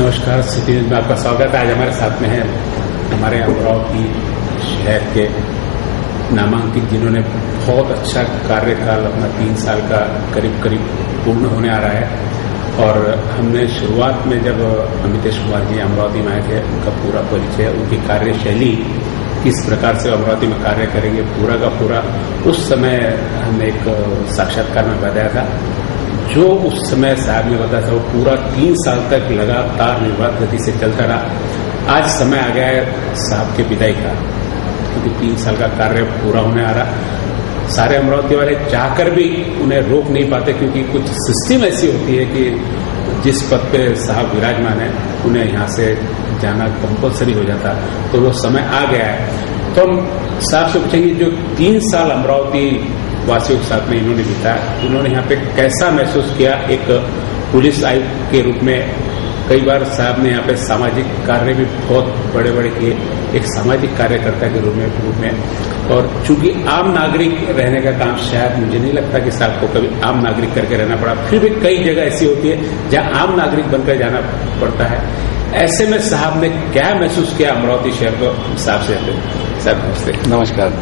नमस्कार, city news में आपका स्वागत है। आज हमारे साथ में है हमारे अमरावती शहर के नामांकित, जिन्होंने बहुत अच्छा कार्यकाल अपना 3 साल का करीब पूर्ण होने आ रहा है। और हमने शुरुआत में जब अमितेश कुमार जी अमरावती में आए थे, उनका पूरा परिचय, उनकी कार्यशैली, किस प्रकार से अमरावती में कार्य करेंगे पूरा का पूरा, उस समय हमने एक साक्षात्कार में बताया था। जो उस समय साहब ने बताया था वो पूरा 3 साल तक लगातार निर्बाध गति से चलता रहा। आज समय आ गया है साहब के विदाई का, क्योंकि 3 साल का कार्य पूरा होने आ रहा। सारे अमरावती वाले चाहकर भी उन्हें रोक नहीं पाते, क्योंकि कुछ सिस्टम ऐसी होती है कि जिस पद पे साहब विराजमान है उन्हें यहाँ से जाना कंपलसरी हो जाता। तो वो समय आ गया है। तो हम साहब से पूछेंगे, जो 3 साल अमरावती वासियों के साथ में इन्होंने बिताया, उन्होंने यहाँ पे कैसा महसूस किया। एक पुलिस आयुक्त के रूप में कई बार साहब ने यहाँ पे सामाजिक कार्य भी बहुत बड़े बड़े किए, एक सामाजिक कार्यकर्ता के रूप में। और चूंकि आम नागरिक रहने का काम शायद मुझे नहीं लगता कि साहब को कभी आम नागरिक करके रहना पड़ा, फिर भी कई जगह ऐसी होती है जहाँ आम नागरिक बनकर जाना पड़ता है। ऐसे में साहब ने क्या महसूस किया अमरावती शहर को? साहब से सर नमस्ते। नमस्कार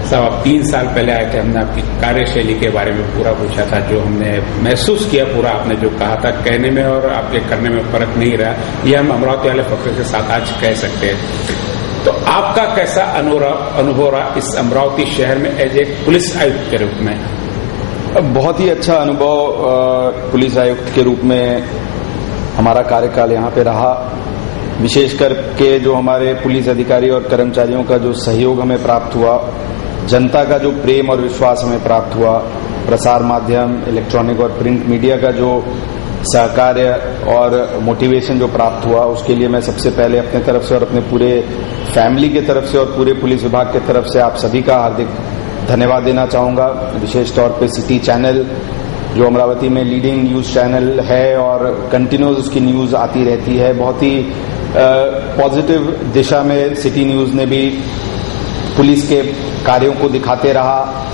साहब, आप 3 साल पहले आए थे, हमने आपकी कार्यशैली के बारे में पूरा पूछा था, जो हमने महसूस किया पूरा, आपने जो कहा था कहने में और आपके करने में फर्क नहीं रहा, ये हम अमरावती वाले फख्र के साथ आज कह सकते हैं। तो आपका कैसा अनुभव रहा इस अमरावती शहर में एज ए पुलिस आयुक्त के रूप में? बहुत ही अच्छा अनुभव पुलिस आयुक्त के रूप में हमारा कार्यकाल यहाँ पे रहा। विशेष करके जो हमारे पुलिस अधिकारी और कर्मचारियों का जो सहयोग हमें प्राप्त हुआ, जनता का जो प्रेम और विश्वास हमें प्राप्त हुआ, प्रसार माध्यम, इलेक्ट्रॉनिक और प्रिंट मीडिया का जो सहकार्य और मोटिवेशन जो प्राप्त हुआ, उसके लिए मैं सबसे पहले अपने तरफ से और अपने पूरे फैमिली के तरफ से और पूरे पुलिस विभाग के तरफ से आप सभी का हार्दिक धन्यवाद देना चाहूँगा। विशेष तौर पे सिटी चैनल, जो अमरावती में लीडिंग न्यूज़ चैनल है और कंटिन्यूस उसकी न्यूज़ आती रहती है। बहुत ही पॉजिटिव दिशा में सिटी न्यूज़ ने भी पुलिस के कार्यों को दिखाते रहा।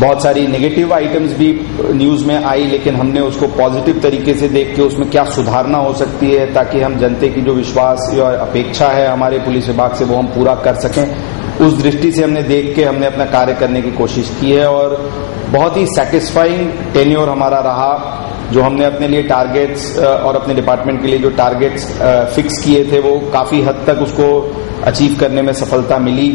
बहुत सारी नेगेटिव आइटम्स भी न्यूज़ में आई, लेकिन हमने उसको पॉजिटिव तरीके से देख के उसमें क्या सुधारना हो सकती है, ताकि हम जनता की जो विश्वास और अपेक्षा है हमारे पुलिस विभाग से, वो हम पूरा कर सकें। उस दृष्टि से हमने देख के हमने अपना कार्य करने की कोशिश की है और बहुत ही सेटिस्फाइंग टेन्योर हमारा रहा। जो हमने अपने लिए टारगेट्स और अपने डिपार्टमेंट के लिए जो टारगेट्स फिक्स किए थे, वो काफ़ी हद तक उसको अचीव करने में सफलता मिली।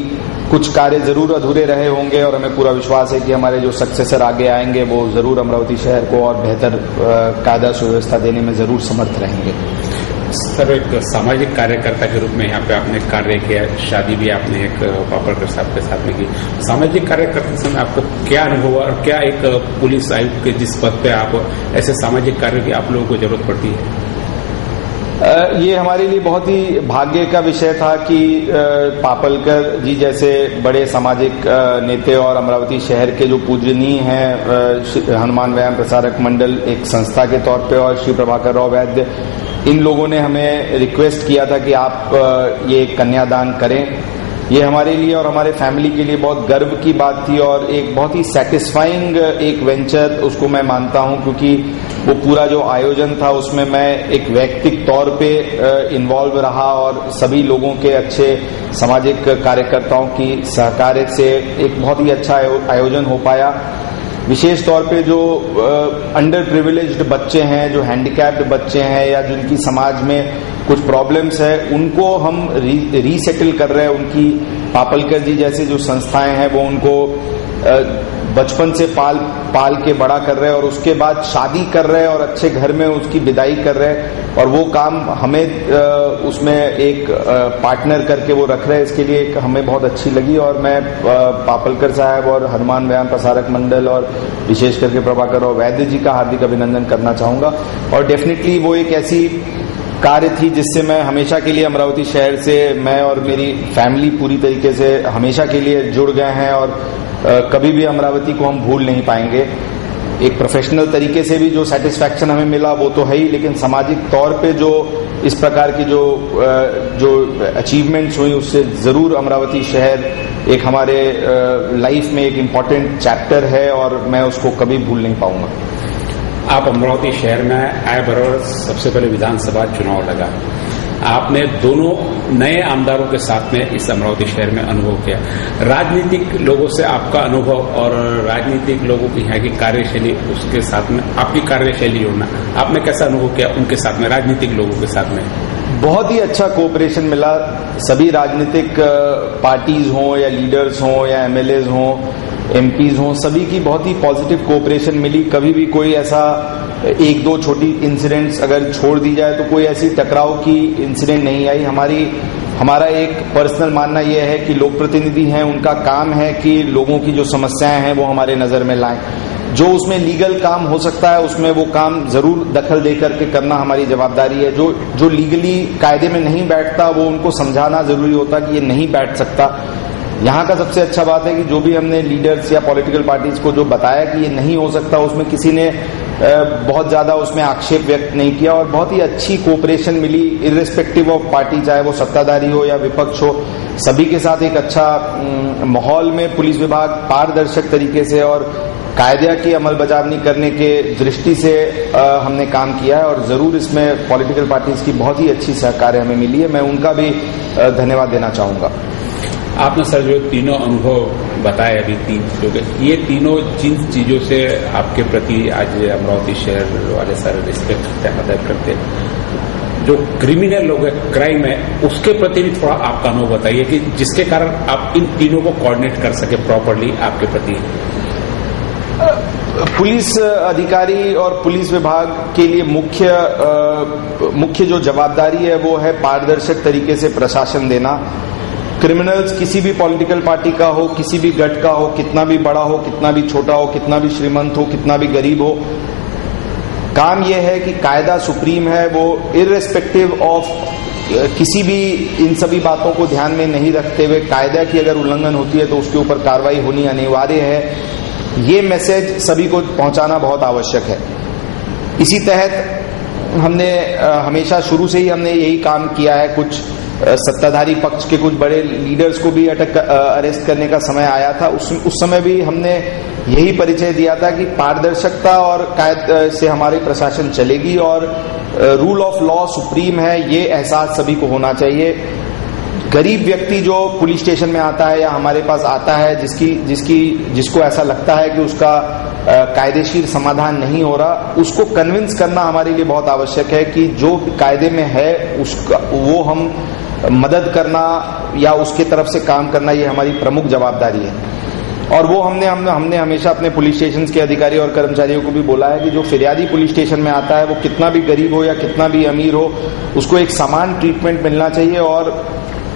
कुछ कार्य जरूर अधूरे रहे होंगे और हमें पूरा विश्वास है कि हमारे जो सक्सेसर आगे आएंगे वो जरूर अमरावती शहर को और बेहतर कायदा सुव्यवस्था देने में जरूर समर्थ रहेंगे। सर, एक सामाजिक कार्यकर्ता के रूप में यहाँ पे आपने कार्य किया, शादी भी आपने एक पापड़कर साहब के साथ में की। सामाजिक कार्यकर्ता से आपको क्या अनुभव हुआ और क्या एक पुलिस आयुक्त के जिस पद पे आप ऐसे सामाजिक कार्य की आप लोगों को जरूरत पड़ती है? ये हमारे लिए बहुत ही भाग्य का विषय था कि पापलकर जी जैसे बड़े सामाजिक नेता और अमरावती शहर के जो पूजनीय हैं, हनुमान व्यायाम प्रसारक मंडल एक संस्था के तौर पे, और श्री प्रभाकर राव वैद्य, इन लोगों ने हमें रिक्वेस्ट किया था कि आप ये कन्यादान करें। ये हमारे लिए और हमारे फैमिली के लिए बहुत गर्व की बात थी और एक बहुत ही सेटिस्फाइंग एक वेंचर उसको मैं मानता हूं, क्योंकि वो पूरा जो आयोजन था उसमें मैं एक व्यक्तिगत तौर पे इन्वॉल्व रहा और सभी लोगों के अच्छे सामाजिक कार्यकर्ताओं की सहकार्य से एक बहुत ही अच्छा आयोजन हो पाया। विशेष तौर पे जो अंडर प्रिविलेज्ड बच्चे हैं, जो हैंडीकैप्ड बच्चे हैं या जिनकी समाज में कुछ प्रॉब्लम्स है, उनको हम रीसेटल कर रहे हैं। उनकी पापलकर जी जैसे जो संस्थाएं हैं वो उनको बचपन से पाल के बड़ा कर रहे हैं और उसके बाद शादी कर रहे हैं और अच्छे घर में उसकी विदाई कर रहे हैं, और वो काम हमें उसमें एक पार्टनर करके वो रख रहे हैं। इसके लिए हमें बहुत अच्छी लगी और मैं पापलकर साहब और हनुमान व्यायाम प्रसारक मंडल और विशेष करके प्रभाकर राव वैद्य जी का हार्दिक अभिनंदन करना चाहूंगा। और डेफिनेटली वो एक ऐसी कार्य थी जिससे मैं हमेशा के लिए अमरावती शहर से मैं और मेरी फैमिली पूरी तरीके से हमेशा के लिए जुड़ गए हैं और कभी भी अमरावती को हम भूल नहीं पाएंगे। एक प्रोफेशनल तरीके से भी जो सेटिस्फैक्शन हमें मिला वो तो है ही, लेकिन सामाजिक तौर पे जो इस प्रकार की जो अचीवमेंट्स हुई उससे जरूर अमरावती शहर एक हमारे लाइफ में एक इम्पॉर्टेंट चैप्टर है और मैं उसको कभी भूल नहीं पाऊंगा। आप अमरावती शहर में आए बराबर सबसे पहले विधानसभा चुनाव लगा। आपने दोनों नए आमदारों के साथ में इस अमरावती शहर में अनुभव किया। राजनीतिक लोगों से आपका अनुभव और राजनीतिक लोगों की यहाँ की कार्यशैली, उसके साथ में आपकी कार्यशैली जोड़ना, आपने कैसा अनुभव किया उनके साथ में, राजनीतिक लोगों के साथ में? बहुत ही अच्छा कोऑपरेशन मिला। सभी राजनीतिक पार्टीज हों या लीडर्स हों या एमएलएज हों, एमपीज हों, सभी की बहुत ही पॉजिटिव कोऑपरेशन मिली। कभी भी कोई ऐसा एक दो छोटी इंसिडेंट्स अगर छोड़ दी जाए तो कोई ऐसी टकराव की इंसिडेंट नहीं आई। हमारा एक पर्सनल मानना यह है कि लोक प्रतिनिधि हैं, उनका काम है कि लोगों की जो समस्याएं हैं वो हमारे नजर में लाएं। जो उसमें लीगल काम हो सकता है उसमें वो काम जरूर दखल दे करके करना हमारी जवाबदारी है। जो लीगली कायदे में नहीं बैठता वो उनको समझाना जरूरी होता कि ये नहीं बैठ सकता। यहाँ का सबसे अच्छा बात है कि जो भी हमने लीडर्स या पॉलिटिकल पार्टीज को जो बताया कि ये नहीं हो सकता, उसमें किसी ने बहुत ज्यादा उसमें आक्षेप व्यक्त नहीं किया और बहुत ही अच्छी कोऑपरेशन मिली। इर्रेस्पेक्टिव ऑफ पार्टी, चाहे वो सत्ताधारी हो या विपक्ष हो, सभी के साथ एक अच्छा माहौल में पुलिस विभाग पारदर्शक तरीके से और कायदे की अमल बजावनी करने के दृष्टि से हमने काम किया है और जरूर इसमें पॉलिटिकल पार्टीज की बहुत ही अच्छी सहकार्य हमें मिली है। मैं उनका भी धन्यवाद देना चाहूंगा। आपने सर जो तीनों अनुभव बताए अभी, तीन चीजों के, ये तीनों जिन चीजों से आपके प्रति आज अमरावती शहर वाले सर रिस्पेक्ट करते हैं, मदद करते हैं, जो क्रिमिनल लोग हैं, क्राइम है, उसके प्रति भी थोड़ा आपका अनुभव बताइए कि जिसके कारण आप इन तीनों को कोऑर्डिनेट कर सके प्रॉपरली आपके प्रति। पुलिस अधिकारी और पुलिस विभाग के लिए मुख्य जो जवाबदारी है वो है पारदर्शक तरीके से प्रशासन देना। क्रिमिनल्स किसी भी पॉलिटिकल पार्टी का हो, किसी भी गट का हो, कितना भी बड़ा हो, कितना भी छोटा हो, कितना भी श्रीमंत हो, कितना भी गरीब हो, काम यह है कि कायदा सुप्रीम है। वो इर्रेस्पेक्टिव ऑफ किसी भी इन सभी बातों को ध्यान में नहीं रखते हुए कायदा की अगर उल्लंघन होती है तो उसके ऊपर कार्रवाई होनी अनिवार्य है। ये मैसेज सभी को पहुंचाना बहुत आवश्यक है। इसी तहत हमने हमेशा शुरू से ही हमने यही काम किया है। कुछ सत्ताधारी पक्ष के कुछ बड़े लीडर्स को भी अरेस्ट करने का समय आया था। उस समय भी हमने यही परिचय दिया था कि पारदर्शिता और कायदे से हमारी प्रशासन चलेगी और रूल ऑफ लॉ सुप्रीम है, ये एहसास सभी को होना चाहिए। गरीब व्यक्ति जो पुलिस स्टेशन में आता है या हमारे पास आता है, जिसको ऐसा लगता है कि उसका कायदेशीर समाधान नहीं हो रहा, उसको कन्विंस करना हमारे लिए बहुत आवश्यक है कि जो कायदे में है उसका वो हम मदद करना या उसके तरफ से काम करना, ये हमारी प्रमुख जवाबदारी है। और वो हमने हमेशा अपने पुलिस स्टेशन के अधिकारी और कर्मचारियों को भी बोला है कि जो फिरियादी पुलिस स्टेशन में आता है वो कितना भी गरीब हो या कितना भी अमीर हो, उसको एक समान ट्रीटमेंट मिलना चाहिए और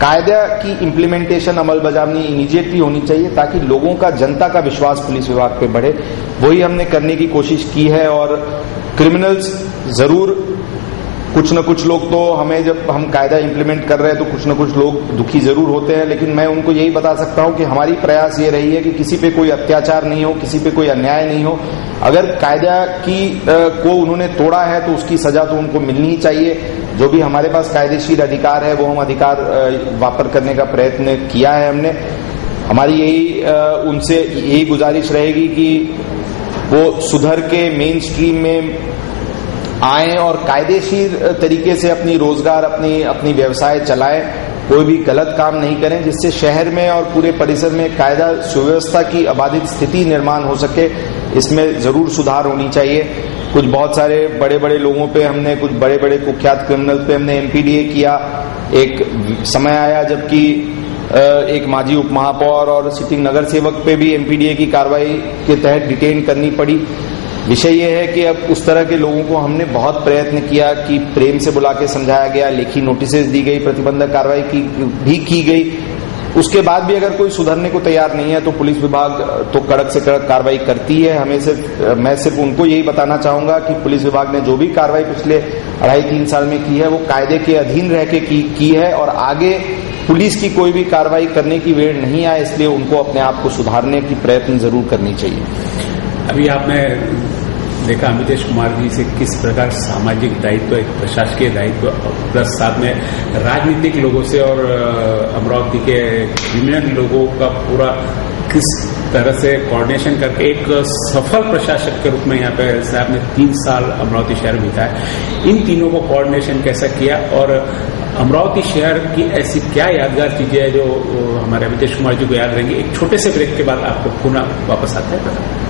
कायदा की इम्प्लीमेंटेशन, अमल बजावनी इमीडिएटली होनी चाहिए ताकि लोगों का, जनता का विश्वास पुलिस विभाग पे बढ़े। वही हमने करने की कोशिश की है। और क्रिमिनल्स जरूर, कुछ न कुछ लोग तो हमें, जब हम कायदा इम्प्लीमेंट कर रहे हैं तो कुछ न कुछ लोग दुखी जरूर होते हैं, लेकिन मैं उनको यही बता सकता हूं कि हमारी प्रयास ये रही है कि किसी पे कोई अत्याचार नहीं हो, किसी पे कोई अन्याय नहीं हो। अगर कायदा को उन्होंने तोड़ा है तो उसकी सजा तो उनको मिलनी ही चाहिए। जो भी हमारे पास कायदेशीर अधिकार है वो हम अधिकार वापर करने का प्रयत्न किया है हमने। हमारी उनसे यही गुजारिश रहेगी कि वो सुधर के मेन स्ट्रीम में आए और कायदेशीर तरीके से अपनी रोजगार, अपनी व्यवसाय चलाएं, कोई भी गलत काम नहीं करें, जिससे शहर में और पूरे परिसर में कायदा सुव्यवस्था की अबाधित स्थिति निर्माण हो सके। इसमें जरूर सुधार होनी चाहिए। कुछ बहुत सारे बड़े बड़े लोगों पे हमने, कुछ बड़े बड़े कुख्यात क्रिमिनल पे हमने एमपीडीए किया। एक समय आया जबकि एक माजी उप महापौर और सिटिंग नगर सेवक पे भी एमपीडीए की कार्रवाई के तहत डिटेन करनी पड़ी। विषय यह है कि अब उस तरह के लोगों को हमने बहुत प्रयत्न किया कि प्रेम से बुला के समझाया गया, लेखी नोटिसेस दी गई, प्रतिबंधक कार्रवाई भी की गई। उसके बाद भी अगर कोई सुधरने को तैयार नहीं है तो पुलिस विभाग तो कड़क से कड़क कार्रवाई करती है। मैं सिर्फ उनको यही बताना चाहूंगा कि पुलिस विभाग ने जो भी कार्रवाई पिछले 2.5-3 साल में की है वो कायदे के अधीन रह के की है और आगे पुलिस की कोई भी कार्रवाई करने की वेळ नहीं आए, इसलिए उनको अपने आप को सुधारने की प्रयत्न जरूर करनी चाहिए। अभी आपने देखा अमितेश कुमार जी से किस प्रकार सामाजिक दायित्व, एक प्रशासकीय दायित्व प्लस साथ में राजनीतिक लोगों से और अमरावती के क्रिमिनल लोगों का पूरा किस तरह से कोऑर्डिनेशन करके एक सफल प्रशासक के रूप में यहाँ पे साहब ने 3 साल अमरावती शहर में बिताया। इन तीनों को कोऑर्डिनेशन कैसा किया और अमरावती शहर की ऐसी क्या यादगार चीजें हैं जो हमारे नीतीश कुमार जी को याद रहेंगी। एक छोटे से ब्रेक के बाद आपको पुनः वापस आता है।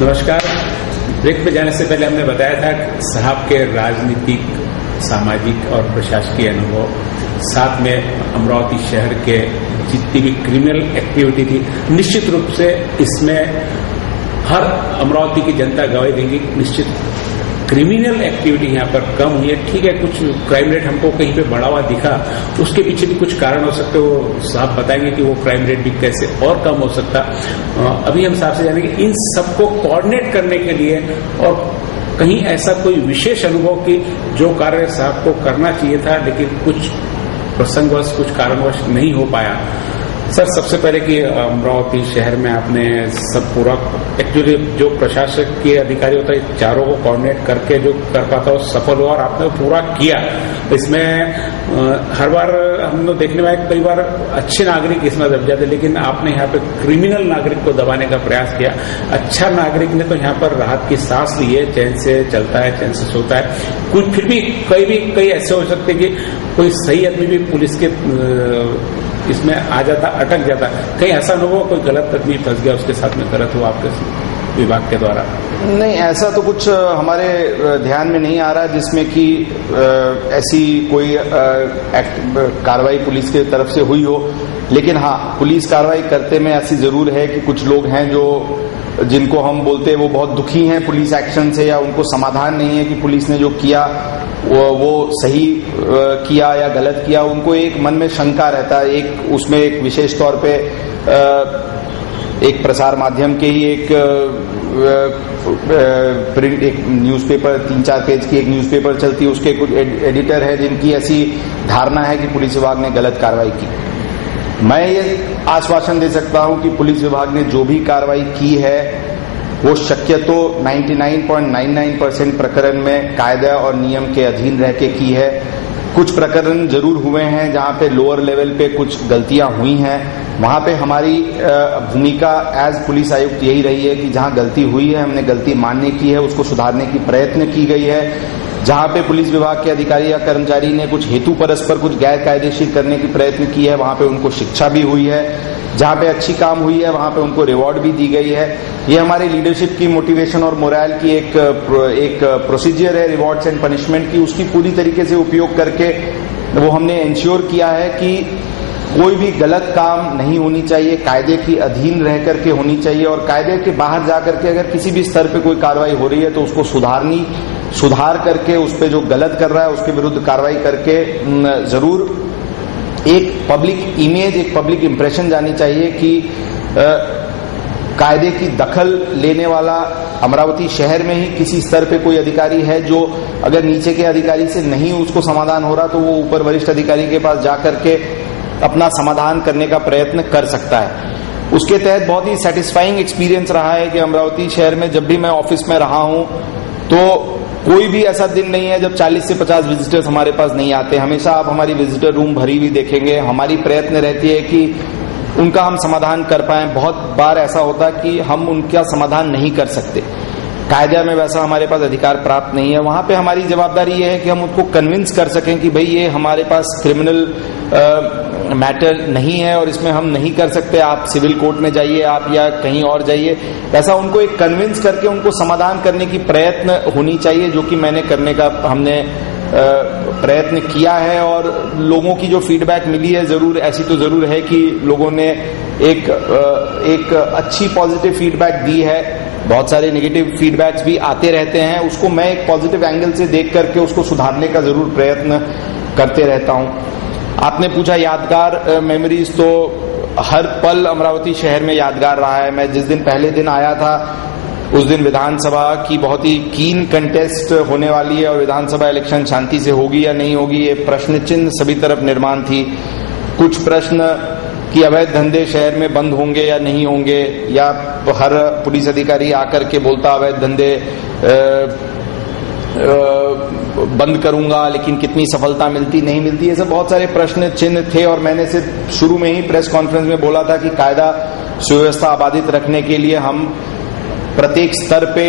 नमस्कार। ब्रेक पे जाने से पहले हमने बताया था कि साहब के राजनीतिक, सामाजिक और प्रशासकीय अनुभव, साथ में अमरावती शहर के जितनी भी क्रिमिनल एक्टिविटी थी, निश्चित रूप से इसमें हर अमरावती की जनता गवाही देंगी। निश्चित क्रिमिनल एक्टिविटी यहाँ पर कम हुई है। ठीक है, कुछ क्राइम रेट हमको कहीं पे बढ़ा हुआ दिखा, उसके पीछे भी कुछ कारण हो सकते हैं। वो साहब बताएंगे कि वो क्राइम रेट भी कैसे और कम हो सकता। अभी हम साहब से जानेंगे इन सबको कोऑर्डिनेट करने के लिए और कहीं ऐसा कोई विशेष अनुभव कि जो कार्य साहब को करना चाहिए था लेकिन कुछ प्रसंगवश, कुछ कारणवश नहीं हो पाया। सर, सबसे पहले कि अमरावती शहर में आपने सब पूरा एक्चुअली जो प्रशासक के अधिकारी होता है चारों को कोऑर्डिनेट करके जो कर पाता है सफल हुआ और आपने पूरा किया। इसमें हर बार हम लोग देखने में कई बार अच्छे नागरिक इसमें दब जाते, लेकिन आपने यहाँ पे क्रिमिनल नागरिक को दबाने का प्रयास किया। अच्छा नागरिक ने तो यहाँ पर राहत की सांस ली है, चैन से चलता है, चैन से सोता है। कुछ फिर भी कई ऐसे हो सकते कि कोई सही आदमी भी पुलिस के इसमें आ जाता, अटक जाता। कहीं ऐसा अनुभव कोई गलत आदमी फंस गया, उसके साथ में गलत हुआ आपके विभाग के द्वारा? नहीं, ऐसा तो कुछ हमारे ध्यान में नहीं आ रहा जिसमें कि ऐसी कोई कार्रवाई पुलिस की तरफ से हुई हो। लेकिन हाँ, पुलिस कार्रवाई करते में ऐसी जरूर है कि कुछ लोग हैं जो जिनको हम बोलते हैं वो बहुत दुखी हैं पुलिस एक्शन से, या उनको समाधान नहीं है कि पुलिस ने जो किया वो सही किया या गलत किया। उनको एक मन में शंका रहता है। एक उसमें एक विशेष तौर पे एक प्रसार माध्यम के ही एक प्रिंट एक न्यूज़पेपर 3-4 पेज की एक न्यूज़पेपर चलती है, उसके कुछ एडिटर है जिनकी ऐसी धारणा है कि पुलिस विभाग ने गलत कार्रवाई की। मैं ये आश्वासन दे सकता हूं कि पुलिस विभाग ने जो भी कार्रवाई की है वो शक्य तो 99.99% प्रकरण में कायदा और नियम के अधीन रह के की है। कुछ प्रकरण जरूर हुए हैं जहां पे लोअर लेवल पे कुछ गलतियां हुई हैं, वहां पे हमारी भूमिका एज पुलिस आयुक्त यही रही है कि जहां गलती हुई है हमने गलती मानने की है, उसको सुधारने की प्रयत्न की गई है। जहां पे पुलिस विभाग के अधिकारी या कर्मचारी ने कुछ हेतु परस्पर कुछ गैर कायदेशीर करने की प्रयत्न की है, वहां पे उनको शिक्षा भी हुई है। जहां पे अच्छी काम हुई है वहां पे उनको रिवॉर्ड भी दी गई है। ये हमारी लीडरशिप की मोटिवेशन और मोरल की एक प्रोसीजर है रिवॉर्ड्स एंड पनिशमेंट की, उसकी पूरी तरीके से उपयोग करके वो हमने इंश्योर किया है कि कोई भी गलत काम नहीं होनी चाहिए, कायदे की अधीन रह करके होनी चाहिए। और कायदे के बाहर जाकर के अगर किसी भी स्तर पे कोई कार्रवाई हो रही है तो उसको सुधार करके उस पे जो गलत कर रहा है उसके विरुद्ध कार्रवाई करके जरूर एक पब्लिक इमेज, एक पब्लिक इंप्रेशन जानी चाहिए कि कायदे की दखल लेने वाला अमरावती शहर में ही किसी स्तर पे कोई अधिकारी है जो अगर नीचे के अधिकारी से नहीं उसको समाधान हो रहा तो वो ऊपर वरिष्ठ अधिकारी के पास जाकर के अपना समाधान करने का प्रयत्न कर सकता है। उसके तहत बहुत ही सेटिस्फाइंग एक्सपीरियंस रहा है कि अमरावती शहर में जब भी मैं ऑफिस में रहा हूं तो कोई भी ऐसा दिन नहीं है जब 40 से 50 विजिटर्स हमारे पास नहीं आते। हमेशा आप हमारी विजिटर रूम भरी हुई देखेंगे। हमारी प्रयत्न रहती है कि उनका हम समाधान कर पाए। बहुत बार ऐसा होता है कि हम उनका समाधान नहीं कर सकते, कायदा में वैसा हमारे पास अधिकार प्राप्त नहीं है। वहां पे हमारी जवाबदारी ये है कि हम उनको कन्विंस कर सकें कि भाई ये हमारे पास क्रिमिनल मैटर नहीं है और इसमें हम नहीं कर सकते, आप सिविल कोर्ट में जाइए, आप या कहीं और जाइए। वैसा उनको एक कन्विंस करके उनको समाधान करने की प्रयत्न होनी चाहिए, जो कि मैंने करने का हमने प्रयत्न किया है। और लोगों की जो फीडबैक मिली है, जरूर ऐसी तो जरूर है कि लोगों ने एक अच्छी पॉजिटिव फीडबैक दी है। बहुत सारे नेगेटिव फीडबैक्स भी आते रहते हैं, उसको मैं एक पॉजिटिव एंगल से देख करके उसको सुधारने का जरूर प्रयत्न करते रहता हूं। आपने पूछा यादगार मेमोरीज, तो हर पल अमरावती शहर में यादगार रहा है। मैं जिस दिन पहले दिन आया था उस दिन विधानसभा की बहुत ही कीन कंटेस्ट होने वाली है और विधानसभा इलेक्शन शांति से होगी या नहीं होगी, ये प्रश्न चिन्ह सभी तरफ निर्माण थी। कुछ प्रश्न कि अवैध धंधे शहर में बंद होंगे या नहीं होंगे, या हर पुलिस अधिकारी आकर के बोलता अवैध धंधे बंद करूंगा, लेकिन कितनी सफलता मिलती नहीं मिलती, ऐसे बहुत सारे प्रश्न चिन्ह थे। और मैंने सिर्फ शुरू में ही प्रेस कॉन्फ्रेंस में बोला था कि कायदा सुव्यवस्था आबादित रखने के लिए हम प्रत्येक स्तर पे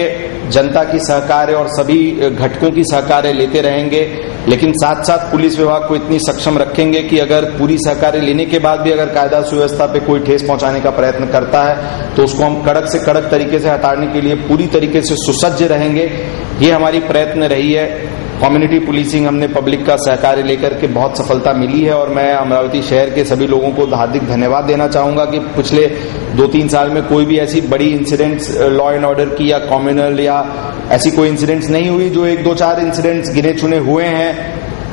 जनता की सहकार्य और सभी घटकों की सहकार्य लेते रहेंगे, लेकिन साथ साथ पुलिस विभाग को इतनी सक्षम रखेंगे कि अगर पूरी सहकार्य लेने के बाद भी अगर कायदा सुव्यवस्था पे कोई ठेस पहुंचाने का प्रयत्न करता है तो उसको हम कड़क से कड़क तरीके से हटाने के लिए पूरी तरीके से सुसज्ज रहेंगे। ये हमारी प्रयत्न रही है। कम्युनिटी पुलिसिंग हमने पब्लिक का सहकार्य लेकर के बहुत सफलता मिली है और मैं अमरावती शहर के सभी लोगों को हार्दिक धन्यवाद देना चाहूंगा कि पिछले 2-3 साल में कोई भी ऐसी बड़ी इंसिडेंट्स लॉ एंड ऑर्डर की या कम्युनल या ऐसी कोई इंसिडेंट्स नहीं हुई। जो 1-2-4 इंसिडेंट्स गिने चुने हुए हैं,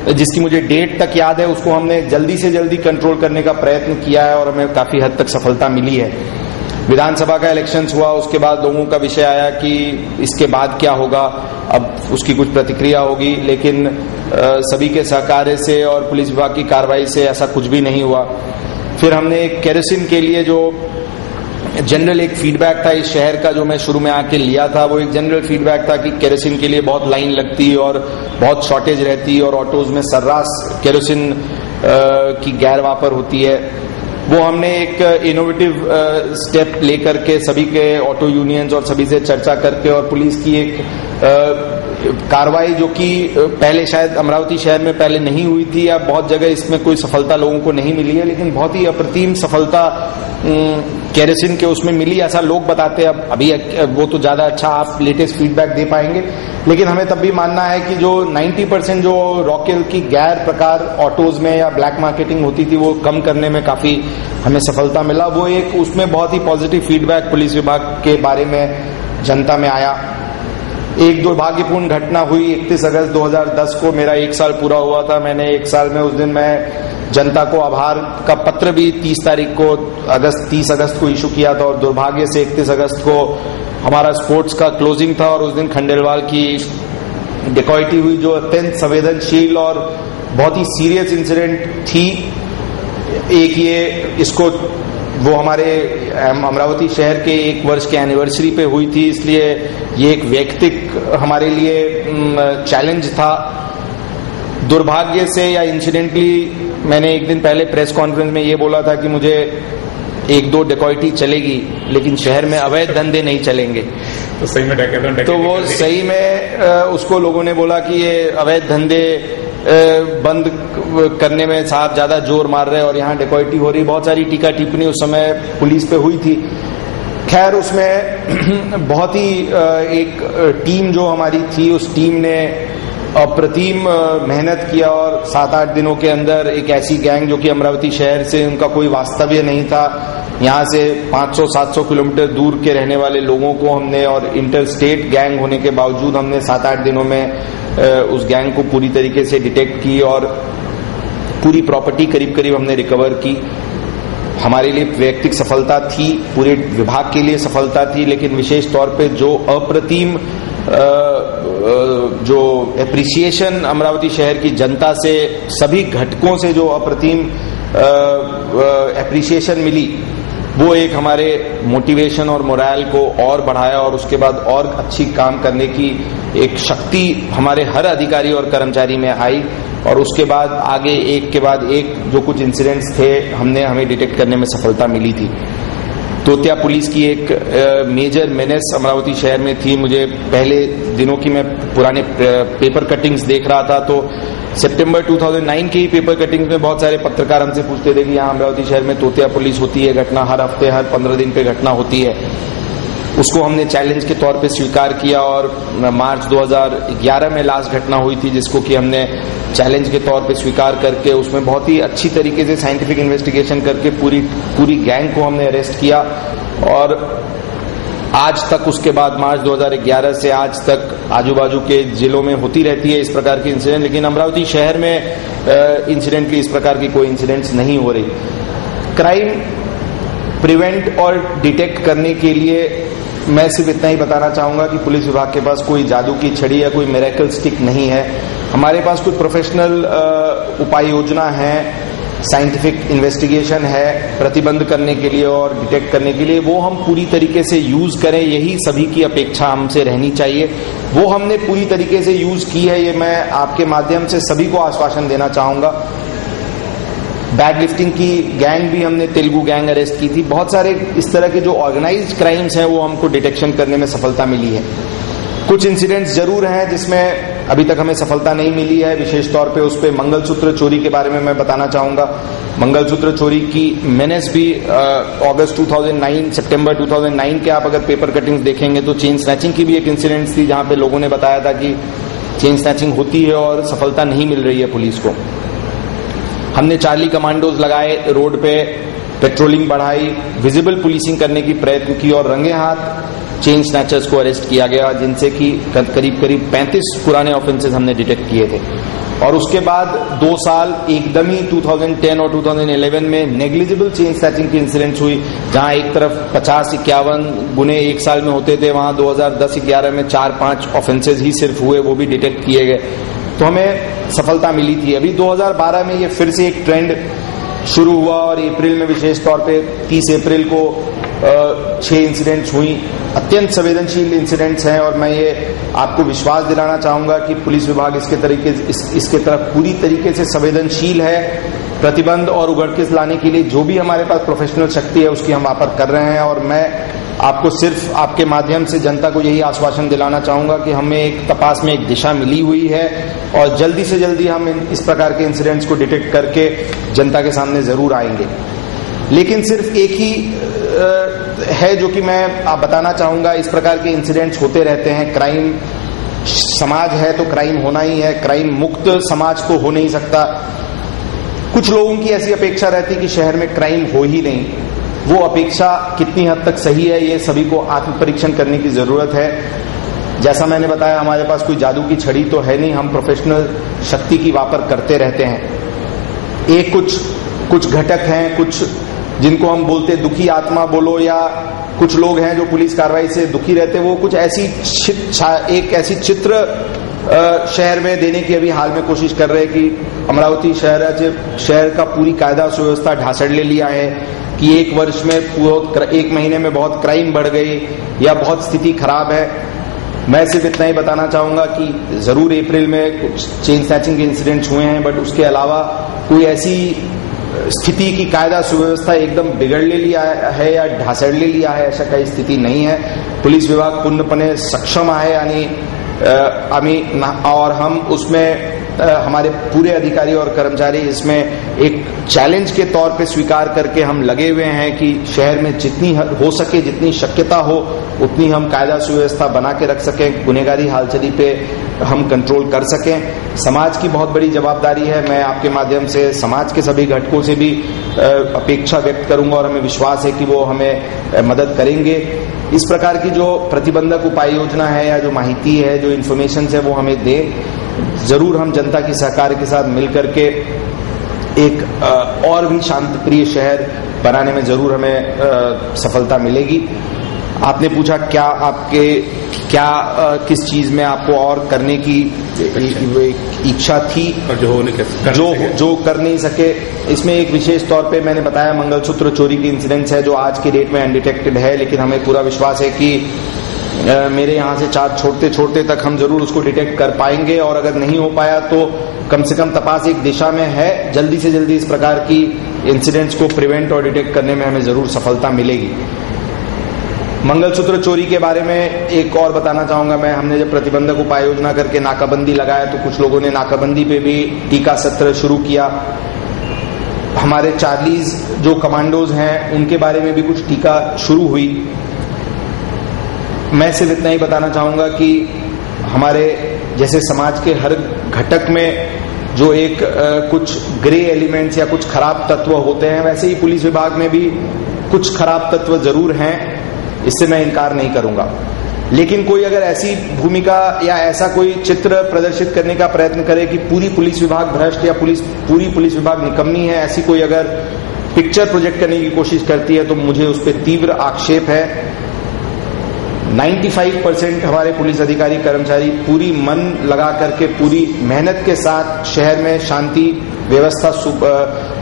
जिसकी मुझे डेट तक याद है, उसको हमने जल्दी से जल्दी कंट्रोल करने का प्रयत्न किया है और हमें काफी हद तक सफलता मिली है। विधानसभा का इलेक्शंस हुआ, उसके बाद लोगों का विषय आया कि इसके बाद क्या होगा, अब उसकी कुछ प्रतिक्रिया होगी, लेकिन सभी के सहकार्य से और पुलिस विभाग की कार्रवाई से ऐसा कुछ भी नहीं हुआ। फिर हमने केरोसिन के लिए जो जनरल एक फीडबैक था इस शहर का, जो मैं शुरू में आके लिया था, वो एक जनरल फीडबैक था कि केरोसिन के लिए बहुत लाइन लगती और बहुत शॉर्टेज रहती और ऑटोज में सर्रास केरोसिन की गैर वापर होती है। वो हमने एक इनोवेटिव स्टेप लेकर के सभी के ऑटो यूनियंस और सभी से चर्चा करके और पुलिस की एक कार्रवाई जो कि पहले शायद अमरावती शहर में पहले नहीं हुई थी या बहुत जगह इसमें कोई सफलता लोगों को नहीं मिली है, लेकिन बहुत ही अप्रतिम सफलता केरोसिन के उसमें मिली, ऐसा लोग बताते हैं। अब अभी वो तो ज्यादा अच्छा आप लेटेस्ट फीडबैक दे पाएंगे, लेकिन हमें तब भी मानना है कि जो 90% जो रॉकेल की गैर प्रकार ऑटोज में या ब्लैक मार्केटिंग होती थी वो कम करने में काफी हमें सफलता मिला। वो एक उसमें बहुत ही पॉजिटिव फीडबैक पुलिस विभाग के बारे में जनता में आया। एक दुर्भाग्यपूर्ण घटना हुई 31 अगस्त 2010 को, मेरा 1 साल पूरा हुआ था। मैंने 1 साल में उस दिन मैं जनता को आभार का पत्र भी 30 अगस्त को इशू किया था और दुर्भाग्य से 31 अगस्त को हमारा स्पोर्ट्स का क्लोजिंग था और उस दिन खंडेलवाल की डिकॉइटी हुई, जो अत्यंत संवेदनशील और बहुत ही सीरियस इंसिडेंट थी। एक ये इसको वो हमारे अमरावती शहर के 1 वर्ष के एनिवर्सरी पे हुई थी, इसलिए ये एक वैयक्तिक हमारे लिए चैलेंज था। दुर्भाग्य से या इंसिडेंटली मैंने एक दिन पहले प्रेस कॉन्फ्रेंस में ये बोला था कि मुझे 1-2 डकैती चलेगी, लेकिन शहर में अवैध धंधे नहीं चलेंगे। तो सही में डकैती तो वो सही में उसको लोगों ने बोला कि ये अवैध धंधे बंद करने में साहब ज्यादा जोर मार रहे हैं और यहाँ डकैती हो रही। बहुत सारी टीका टिप्पणी उस समय पुलिस पे हुई थी। खैर उसमें बहुत ही एक टीम जो हमारी थी, उस टीम ने अप्रतिम मेहनत किया और 7-8 दिनों के अंदर एक ऐसी गैंग जो कि अमरावती शहर से उनका कोई वास्तव्य नहीं था, यहाँ से 500-700 किलोमीटर दूर के रहने वाले लोगों को हमने, और इंटर स्टेट गैंग होने के बावजूद हमने 7-8 दिनों में उस गैंग को पूरी तरीके से डिटेक्ट की और पूरी प्रॉपर्टी करीब करीब हमने रिकवर की। हमारे लिए वैयक्तिक सफलता थी, पूरे विभाग के लिए सफलता थी, लेकिन विशेष तौर पे जो अप्रतिम जो एप्रिसिएशन अमरावती शहर की जनता से, सभी घटकों से जो अप्रतिम एप्रिसिएशन मिली, वो एक हमारे मोटिवेशन और मोरल को और बढ़ाया और उसके बाद और अच्छी काम करने की एक शक्ति हमारे हर अधिकारी और कर्मचारी में आई। और उसके बाद आगे एक के बाद एक जो कुछ इंसिडेंट्स थे हमें डिटेक्ट करने में सफलता मिली थी। तोतिया पुलिस की एक मेजर मेनेस अमरावती शहर में थी। मुझे पहले दिनों की मैं पुराने पेपर कटिंग्स देख रहा था, तो सितंबर 2009 की पेपर कटिंग्स में बहुत सारे पत्रकार हमसे पूछते थे कि यहाँ अमरावती शहर में तोतिया पुलिस होती है, घटना हर हफ्ते हर 15 दिन पे घटना होती है। उसको हमने चैलेंज के तौर पे स्वीकार किया और मार्च 2011 में लास्ट घटना हुई थी, जिसको कि हमने चैलेंज के तौर पे स्वीकार करके उसमें बहुत ही अच्छी तरीके से साइंटिफिक इन्वेस्टिगेशन करके पूरी गैंग को हमने अरेस्ट किया। और आज तक उसके बाद मार्च 2011 से आज तक आजू बाजू के जिलों में होती रहती है इस प्रकार की इंसिडेंट, लेकिन अमरावती शहर में इंसिडेंटली इस प्रकार की कोई इंसिडेंट्स नहीं हो रही। क्राइम प्रिवेंट और डिटेक्ट करने के लिए मैं सिर्फ इतना ही बताना चाहूंगा कि पुलिस विभाग के पास कोई जादू की छड़ी या कोई मिरेकल स्टिक नहीं है। हमारे पास कुछ प्रोफेशनल उपाय योजना है, साइंटिफिक इन्वेस्टिगेशन है प्रतिबंध करने के लिए और डिटेक्ट करने के लिए, वो हम पूरी तरीके से यूज करें, यही सभी की अपेक्षा हमसे रहनी चाहिए। वो हमने पूरी तरीके से यूज की है, ये मैं आपके माध्यम से सभी को आश्वासन देना चाहूंगा। बैग लिफ्टिंग की गैंग भी हमने तेलुगु गैंग अरेस्ट की थी। बहुत सारे इस तरह के जो ऑर्गेनाइज्ड क्राइम्स हैं वो हमको डिटेक्शन करने में सफलता मिली है। कुछ इंसिडेंट्स जरूर हैं जिसमें अभी तक हमें सफलता नहीं मिली है, विशेष तौर पे उस पे मंगलसूत्र चोरी के बारे में मैं बताना चाहूंगा। मंगलसूत्र चोरी की मेनेस भी अगस्त 2009 सितंबर 2009 के आप अगर पेपर कटिंग्स देखेंगे तो चेन स्नैचिंग की भी एक इंसिडेंट थी, जहां पे लोगों ने बताया था कि चेन स्नैचिंग होती है और सफलता नहीं मिल रही है पुलिस को। हमने चार्ली कमांडोज लगाए, रोड पे पेट्रोलिंग बढ़ाई, विजिबल पुलिसिंग करने की प्रयत्न की और रंगे हाथ चेन स्नैचर्स को अरेस्ट किया गया, जिनसे कि करीब 35 पुराने ऑफेंसेस हमने डिटेक्ट किए थे। और उसके बाद 2 साल एकदम ही 2010 और 2011 में नेग्लिजिबल चेन स्नैचिंग की इंसिडेंट्स हुई, जहां एक तरफ 50-51 गुने एक साल में होते थे, वहां 2010-11 में 4-5 ऑफेंसेस ही सिर्फ हुए, वो भी डिटेक्ट किए गए, तो हमें सफलता मिली थी। अभी 2012 में ये फिर से एक ट्रेंड शुरू हुआ और अप्रैल में विशेष तौर पे 30 अप्रैल को 6 इंसिडेंट्स हुई, अत्यंत संवेदनशील इंसिडेंट्स हैं। और मैं ये आपको विश्वास दिलाना चाहूंगा कि पुलिस विभाग इसके तरफ पूरी तरीके से संवेदनशील है। प्रतिबंध और उगड़किस लाने के लिए जो भी हमारे पास प्रोफेशनल शक्ति है उसकी हम वहां पर कर रहे हैं। और मैं आपको सिर्फ आपके माध्यम से जनता को यही आश्वासन दिलाना चाहूंगा कि हमें एक तपास में एक दिशा मिली हुई है और जल्दी से जल्दी हम इस प्रकार के इंसिडेंट्स को डिटेक्ट करके जनता के सामने जरूर आएंगे। लेकिन सिर्फ एक ही है जो कि मैं आप बताना चाहूंगा, इस प्रकार के इंसिडेंट्स होते रहते हैं। क्राइम समाज है तो क्राइम होना ही है, क्राइम मुक्त समाज तो हो नहीं सकता। कुछ लोगों की ऐसी अपेक्षा रहती है कि शहर में क्राइम हो ही नहीं। वो अपेक्षा कितनी हद तक सही है, ये सभी को आत्म परीक्षण करने की जरूरत है। जैसा मैंने बताया, हमारे पास कोई जादू की छड़ी तो है नहीं, हम प्रोफेशनल शक्ति की वापर करते रहते हैं। एक कुछ घटक हैं, कुछ जिनको हम बोलते दुखी आत्मा बोलो, या कुछ लोग हैं जो पुलिस कार्रवाई से दुखी रहते, वो कुछ एक ऐसी चित्र शहर में देने की अभी हाल में कोशिश कर रहे हैं कि अमरावती शहर का पूरी कायदा सुव्यवस्था ढांसड़ ले लिया है, कि एक वर्ष में एक महीने में बहुत क्राइम बढ़ गई या बहुत स्थिति खराब है। मैं सिर्फ इतना ही बताना चाहूंगा कि जरूर अप्रैल में कुछ चेन स्नैचिंग के इंसिडेंट्स हुए हैं, बट उसके अलावा कोई ऐसी स्थिति की कायदा सुव्यवस्था एकदम बिगड़ ले लिया है या ढांसड़ ले लिया है, ऐसा कोई स्थिति नहीं है। पुलिस विभाग पूर्णपणे सक्षम है, यानी और हम उसमें हमारे पूरे अधिकारी और कर्मचारी इसमें एक चैलेंज के तौर पे स्वीकार करके हम लगे हुए हैं कि शहर में जितनी हो सके, जितनी शक्यता हो, उतनी हम कायदा सुव्यवस्था बना के रख सकें, गुनहगारी हालचली पे हम कंट्रोल कर सकें। समाज की बहुत बड़ी जवाबदारी है। मैं आपके माध्यम से समाज के सभी घटकों से भी अपेक्षा व्यक्त करूंगा और हमें विश्वास है कि वो हमें मदद करेंगे। इस प्रकार की जो प्रतिबंधक उपाय योजना है या जो माहिती है, जो इन्फॉर्मेशन है, वो हमें दे। जरूर हम जनता की सहकार के साथ मिलकर के एक और भी शांत प्रिय शहर बनाने में जरूर हमें सफलता मिलेगी। आपने पूछा किस चीज में आपको और करने की इच्छा थी और जो कर नहीं सके। इसमें एक विशेष तौर पे मैंने बताया मंगलसूत्र चोरी की इंसिडेंट्स है जो आज की डेट में अनडिटेक्टेड है, लेकिन हमें पूरा विश्वास है कि मेरे यहाँ से चार्ज छोड़ते तक हम जरूर उसको डिटेक्ट कर पाएंगे। और अगर नहीं हो पाया तो कम से कम तपास एक दिशा में है, जल्दी से जल्दी इस प्रकार की इंसिडेंट्स को प्रिवेंट और डिटेक्ट करने में हमें जरूर सफलता मिलेगी। मंगलसूत्र चोरी के बारे में एक और बताना चाहूंगा मैं। हमने जब प्रतिबंधक उपाय योजना करके नाकाबंदी लगाया तो कुछ लोगों ने नाकाबंदी पे भी टीका सत्र शुरू किया। हमारे चार्लीज जो कमांडोज हैं उनके बारे में भी कुछ टीका शुरू हुई। मैं सिर्फ इतना ही बताना चाहूंगा कि हमारे जैसे समाज के हर घटक में जो एक कुछ ग्रे एलिमेंट्स या कुछ खराब तत्व होते हैं, वैसे ही पुलिस विभाग में भी कुछ खराब तत्व जरूर हैं, इससे मैं इनकार नहीं करूंगा। लेकिन कोई अगर ऐसी भूमिका या ऐसा कोई चित्र प्रदर्शित करने का प्रयत्न करे कि पूरी पुलिस विभाग भ्रष्ट या पूरी पुलिस विभाग निकम्मी है, ऐसी कोई अगर पिक्चर प्रोजेक्ट करने की कोशिश करती है तो मुझे उस पर तीव्र आक्षेप है। 95% हमारे पुलिस अधिकारी कर्मचारी पूरी मन लगा करके पूरी मेहनत के साथ शहर में शांति व्यवस्था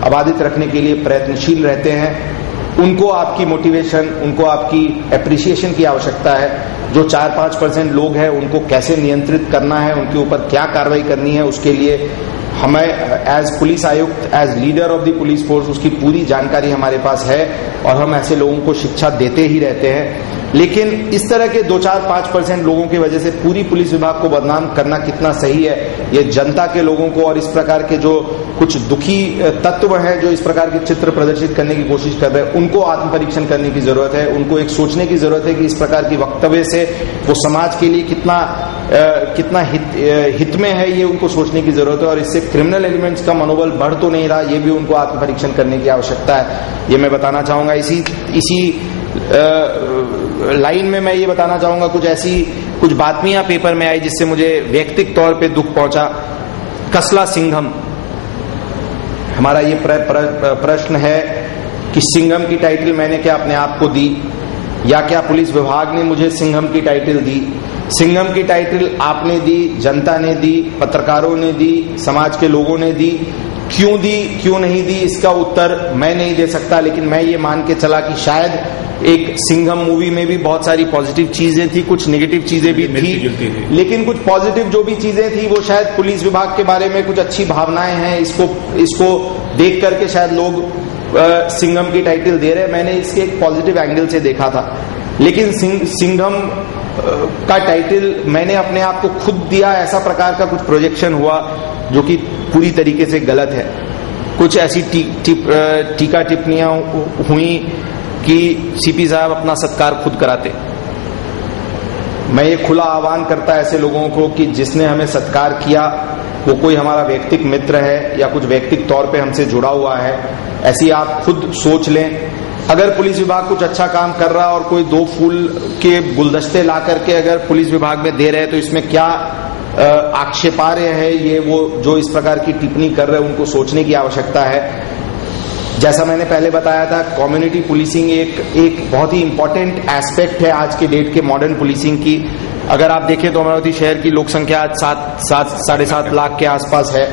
अबाधित रखने के लिए प्रयत्नशील रहते हैं। उनको आपकी मोटिवेशन, उनको आपकी एप्रिसिएशन की आवश्यकता है। जो 4-5% लोग हैं उनको कैसे नियंत्रित करना है, उनके ऊपर क्या कार्रवाई करनी है, उसके लिए हमें एज पुलिस आयुक्त, as leader of the police force उसकी पूरी जानकारी हमारे पास है और हम ऐसे लोगों को शिक्षा देते ही रहते हैं। लेकिन इस तरह के 2-4-5% लोगों की वजह से पूरी पुलिस विभाग को बदनाम करना कितना सही है, ये जनता के लोगों को और इस प्रकार के जो कुछ दुखी तत्व हैं जो इस प्रकार के चित्र प्रदर्शित करने की कोशिश कर रहे हैं, उनको आत्मपरीक्षण करने की जरूरत है। उनको एक सोचने की जरूरत है कि इस प्रकार की वक्तव्य से वो समाज के लिए कितना हित में है, ये उनको सोचने की जरूरत है। और इससे क्रिमिनल एलिमेंट्स का मनोबल बढ़ तो नहीं रहा, ये भी उनको आत्मपरीक्षण करने की आवश्यकता है, ये मैं बताना चाहूंगा। इसी लाइन में मैं ये बताना चाहूंगा, कुछ बातमियां पेपर में आई जिससे मुझे व्यक्तिगत तौर पे दुख पहुंचा। कसला सिंघम, हमारा ये प्रश्न है कि सिंघम की टाइटल मैंने क्या अपने आप को दी या क्या पुलिस विभाग ने मुझे सिंघम की टाइटल दी? सिंघम की टाइटल आपने दी, जनता ने दी, पत्रकारों ने दी, समाज के लोगों ने दी। क्यों दी, क्यों नहीं दी, इसका उत्तर मैं नहीं दे सकता। लेकिन मैं ये मान के चला कि शायद एक सिंघम मूवी में भी बहुत सारी पॉजिटिव चीजें थी, कुछ नेगेटिव चीजें भी थी, लेकिन कुछ पॉजिटिव जो भी चीजें थी वो शायद पुलिस विभाग के बारे में कुछ अच्छी भावनाएं हैं, इसको देख करके शायद लोग सिंघम की टाइटल दे रहे हैं। मैंने इसके एक पॉजिटिव एंगल से देखा था। लेकिन सिंघम का टाइटल मैंने अपने आप को खुद दिया, ऐसा प्रकार का कुछ प्रोजेक्शन हुआ जो कि पूरी तरीके से गलत है। कुछ ऐसी टीका टिप्पणियां हुई कि सीपी साहब अपना सत्कार खुद कराते। मैं ये खुला आह्वान करता ऐसे लोगों को कि जिसने हमें सत्कार किया वो कोई हमारा व्यक्तिगत मित्र है या कुछ व्यक्तिगत तौर पे हमसे जुड़ा हुआ है, ऐसी आप खुद सोच लें। अगर पुलिस विभाग कुछ अच्छा काम कर रहा और कोई 2 फूल के गुलदस्ते ला करके अगर पुलिस विभाग में दे रहे तो इसमें क्या आक्षेपार्ह है, ये वो जो इस प्रकार की टिप्पणी कर रहे हैं उनको सोचने की आवश्यकता है। जैसा मैंने पहले बताया था, कम्युनिटी पुलिसिंग एक बहुत ही इंपॉर्टेंट एस्पेक्ट है आज के डेट के मॉडर्न पुलिसिंग की। अगर आप देखें तो अमरावती शहर की लोक संख्या आज 7.5 लाख के आसपास है।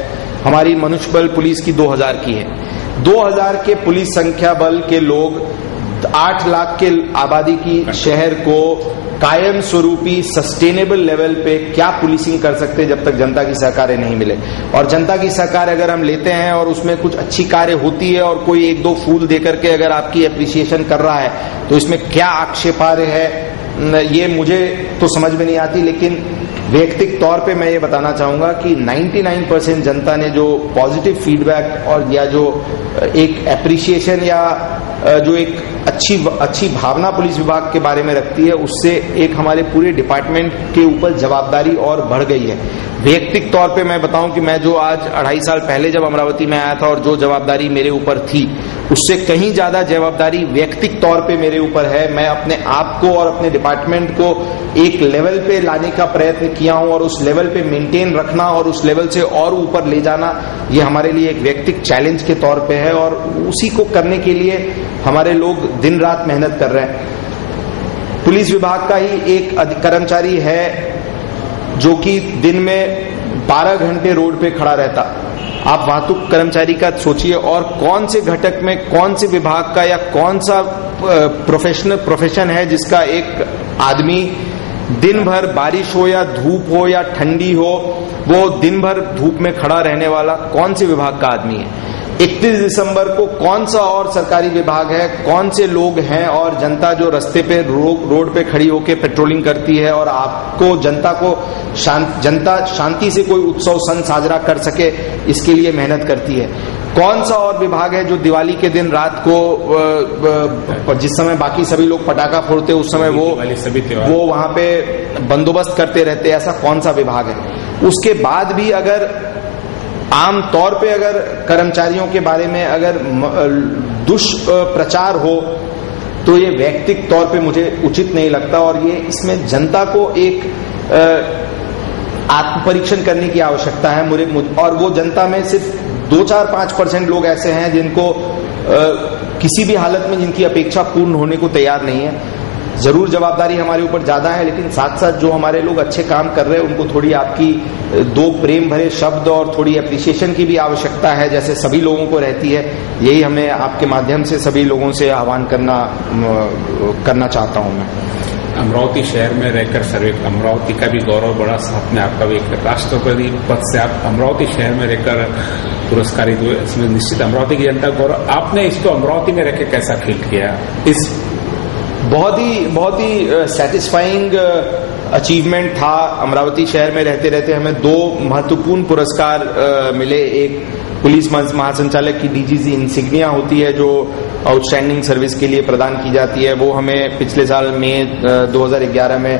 हमारी मनुष्य बल पुलिस की 2000 की है। 2000 के पुलिस संख्या बल के लोग 8 लाख के आबादी की शहर को कायम स्वरूपी सस्टेनेबल लेवल पे क्या पुलिसिंग कर सकते जब तक जनता की सहकार्य नहीं मिले। और जनता की सहकार्य अगर हम लेते हैं और उसमें कुछ अच्छी कार्य होती है और कोई 1-2 फूल देकर के अगर आपकी एप्रिसिएशन कर रहा है तो इसमें क्या आक्षेपार्ह है, ये मुझे तो समझ में नहीं आती। लेकिन व्यक्तिगत तौर पे मैं ये बताना चाहूंगा कि 99% जनता ने जो पॉजिटिव फीडबैक और या जो एक एप्रिसिएशन या जो एक अच्छी भावना पुलिस विभाग के बारे में रखती है, उससे एक हमारे पूरे डिपार्टमेंट के ऊपर जवाबदारी और बढ़ गई है। व्यक्तिगत तौर पे मैं बताऊं कि मैं जो आज 2.5 साल पहले जब अमरावती में आया था और जो जवाबदारी मेरे ऊपर थी उससे कहीं ज्यादा जवाबदारी व्यक्तिगत तौर पे मेरे ऊपर है। मैं अपने आप को और अपने डिपार्टमेंट को एक लेवल पे लाने का प्रयत्न किया हूं और उस लेवल पे मेंटेन रखना और उस लेवल से और ऊपर ले जाना, ये हमारे लिए एक व्यक्तिगत चैलेंज के तौर पे है और उसी को करने के लिए हमारे लोग दिन रात मेहनत कर रहे हैं। पुलिस विभाग का ही एक कर्मचारी है जो कि दिन में 12 घंटे रोड पे खड़ा रहता। आप वाहतुक कर्मचारी का सोचिए और कौन से घटक में कौन से विभाग का या कौन सा प्रोफेशन है जिसका एक आदमी दिन भर बारिश हो या धूप हो या ठंडी हो, वो दिन भर धूप में खड़ा रहने वाला कौन से विभाग का आदमी है। 31 दिसंबर को कौन सा और सरकारी विभाग है, कौन से लोग हैं और जनता जो रास्ते पे रोड पे खड़ी होकर पेट्रोलिंग करती है और आपको जनता को जनता शांति से कोई उत्सव सन साजरा कर सके इसके लिए मेहनत करती है। कौन सा और विभाग है जो दिवाली के दिन रात को जिस समय बाकी सभी लोग पटाखा फोड़ते उस समय वो वहां पे बंदोबस्त करते रहते, ऐसा कौन सा विभाग है। उसके बाद भी अगर आम तौर पे अगर कर्मचारियों के बारे में अगर दुष्प्रचार हो तो ये वैयक्तिक तौर पे मुझे उचित नहीं लगता और ये इसमें जनता को एक आत्म परीक्षण करने की आवश्यकता है। और वो जनता में सिर्फ 2-4-5% लोग ऐसे हैं जिनको किसी भी हालत में जिनकी अपेक्षा पूर्ण होने को तैयार नहीं है। जरूर जवाबदारी हमारे ऊपर ज्यादा है, लेकिन साथ साथ जो हमारे लोग अच्छे काम कर रहे हैं उनको थोड़ी आपकी दो प्रेम भरे शब्द और थोड़ी अप्रिसिएशन की भी आवश्यकता है, जैसे सभी लोगों को रहती है। यही हमें आपके माध्यम से सभी लोगों से आह्वान करना चाहता हूं मैं। अमरावती शहर में रहकर सर्वे, अमरावती का भी गौरव बड़ा अपने आपका भी एक राष्ट्रपति पद से आप अमरावती शहर में रहकर पुरस्कारित हुए, इसमें निश्चित अमरावती की जनता गौरव। आपने इसको अमरावती में रहकर कैसा फील किया? इस बहुत ही सेटिस्फाइंग अचीवमेंट था। अमरावती शहर में रहते रहते हमें 2 महत्वपूर्ण पुरस्कार मिले। एक पुलिस महासंचालक की डीजीसी इंसिग्निया होती है जो आउटस्टैंडिंग सर्विस के लिए प्रदान की जाती है, वो हमें पिछले साल मई 2011 में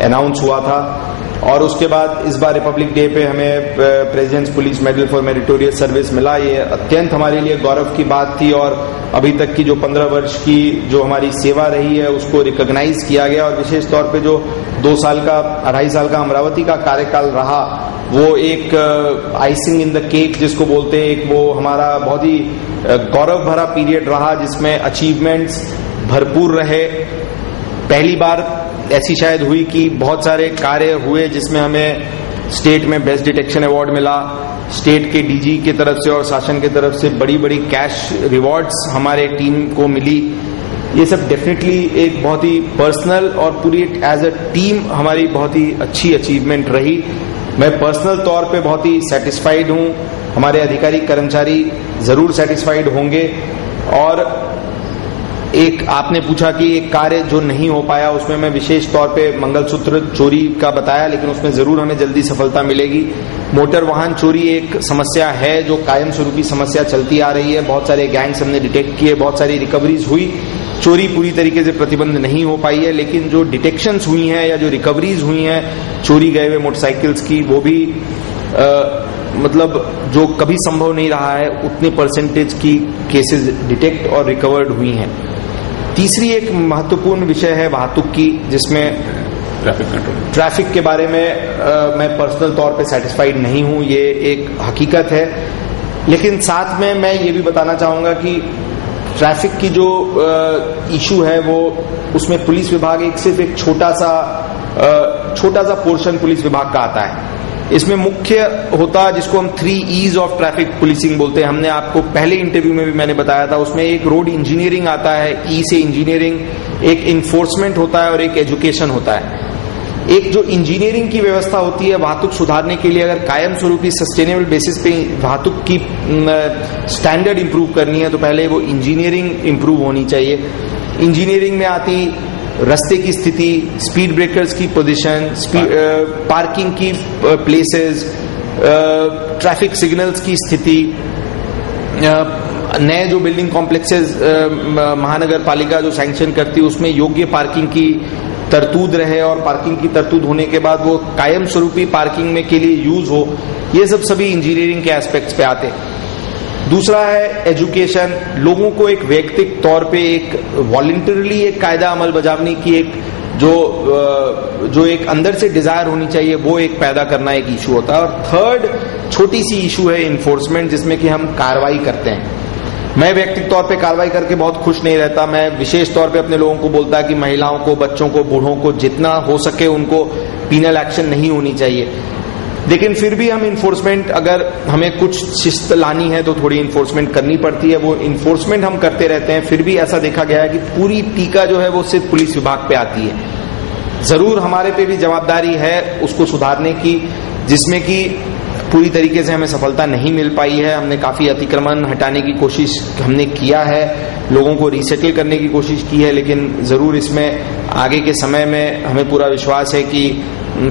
अनाउंस हुआ था। और उसके बाद इस बार रिपब्लिक डे पे हमें presidents police medal for meritorious service मिला। ये अत्यंत हमारे लिए गौरव की बात थी और अभी तक की जो 15 वर्ष की जो हमारी सेवा रही है उसको रिकॉग्नाइज किया गया। और विशेष तौर पे जो 2 साल का 2.5 साल का अमरावती का कार्यकाल रहा वो एक आइसिंग इन द केक जिसको बोलते हैं, एक वो हमारा बहुत ही गौरव भरा पीरियड रहा जिसमें अचीवमेंट्स भरपूर रहे। पहली बार ऐसी शायद हुई कि बहुत सारे कार्य हुए जिसमें हमें स्टेट में बेस्ट डिटेक्शन अवार्ड मिला, स्टेट के डीजी की तरफ से और शासन की तरफ से बड़ी बड़ी कैश रिवॉर्ड्स हमारे टीम को मिली। ये सब डेफिनेटली एक बहुत ही पर्सनल और पूरी एज अ टीम हमारी बहुत ही अच्छी अचीवमेंट रही। मैं पर्सनल तौर पे बहुत ही सेटिस्फाइड हूं, हमारे अधिकारी कर्मचारी जरूर सेटिस्फाइड होंगे। और एक आपने पूछा कि एक कार्य जो नहीं हो पाया उसमें मैं विशेष तौर पे मंगलसूत्र चोरी का बताया, लेकिन उसमें जरूर हमें जल्दी सफलता मिलेगी। मोटर वाहन चोरी एक समस्या है जो कायम स्वरूपी समस्या चलती आ रही है। बहुत सारे गैंग्स हमने डिटेक्ट किए, बहुत सारी रिकवरीज हुई। चोरी पूरी तरीके से प्रतिबंध नहीं हो पाई है, लेकिन जो डिटेक्शंस हुई हैं या जो रिकवरीज हुई हैं चोरी गए हुए मोटरसाइकिल्स की, वो भी मतलब जो कभी संभव नहीं रहा है उतने परसेंटेज की केसेस डिटेक्ट और रिकवर्ड हुई हैं। तीसरी एक महत्वपूर्ण विषय है वाहतुक की, जिसमें ट्रैफिक के बारे में मैं पर्सनल तौर पे सेटिस्फाइड नहीं हूं, ये एक हकीकत है। लेकिन साथ में मैं ये भी बताना चाहूंगा कि ट्रैफिक की जो इशू है वो उसमें पुलिस विभाग सिर्फ एक छोटा सा पोर्शन पुलिस विभाग का आता है। इसमें मुख्य होता जिसको हम 3 E's ऑफ ट्रैफिक पुलिसिंग बोलते हैं। हमने आपको पहले इंटरव्यू में भी मैंने बताया था, उसमें एक रोड इंजीनियरिंग आता है, ई से इंजीनियरिंग, एक इन्फोर्समेंट होता है और एक एजुकेशन होता है। एक जो इंजीनियरिंग की व्यवस्था होती है वाहतुक सुधारने के लिए, अगर कायम स्वरूपी सस्टेनेबल बेसिस पे वाहतुक की स्टैंडर्ड इंप्रूव करनी है तो पहले वो इंजीनियरिंग इंप्रूव होनी चाहिए। इंजीनियरिंग में आती रास्ते की स्थिति, स्पीड ब्रेकर्स की पोजीशन, पार्किंग की प्लेसेस, ट्रैफिक सिग्नल्स की स्थिति, नए जो बिल्डिंग कॉम्प्लेक्सेस महानगर पालिका जो सैंक्शन करती है उसमें योग्य पार्किंग की तरतूद रहे और पार्किंग की तरतूद होने के बाद वो कायम स्वरूपी पार्किंग में के लिए यूज हो। ये सब सभी इंजीनियरिंग के एस्पेक्ट्स पे आते हैं। दूसरा है एजुकेशन, लोगों को एक वैयक्तिक तौर पे एक वॉलंटरली एक कायदा अमल बजावने की एक जो एक अंदर से डिजायर होनी चाहिए वो एक पैदा करना एक इशू होता है। और थर्ड छोटी सी इशू है इन्फोर्समेंट, जिसमें कि हम कार्रवाई करते हैं। मैं व्यक्तिगत तौर पे कार्रवाई करके बहुत खुश नहीं रहता। मैं विशेष तौर पे अपने लोगों को बोलता है कि महिलाओं को, बच्चों को, बूढ़ों को जितना हो सके उनको पीनल एक्शन नहीं होनी चाहिए। लेकिन फिर भी हम इन्फोर्समेंट, अगर हमें कुछ शिस्त लानी है तो थोड़ी इन्फोर्समेंट करनी पड़ती है। वो इन्फोर्समेंट हम करते रहते हैं। फिर भी ऐसा देखा गया है कि पूरी टीका जो है वो सिर्फ पुलिस विभाग पे आती है। जरूर हमारे पे भी जवाबदारी है उसको सुधारने की, जिसमें कि पूरी तरीके से हमें सफलता नहीं मिल पाई है। हमने काफी अतिक्रमण हटाने की कोशिश हमने किया है, लोगों को रिसेटल करने की कोशिश की है, लेकिन जरूर इसमें आगे के समय में हमें पूरा विश्वास है कि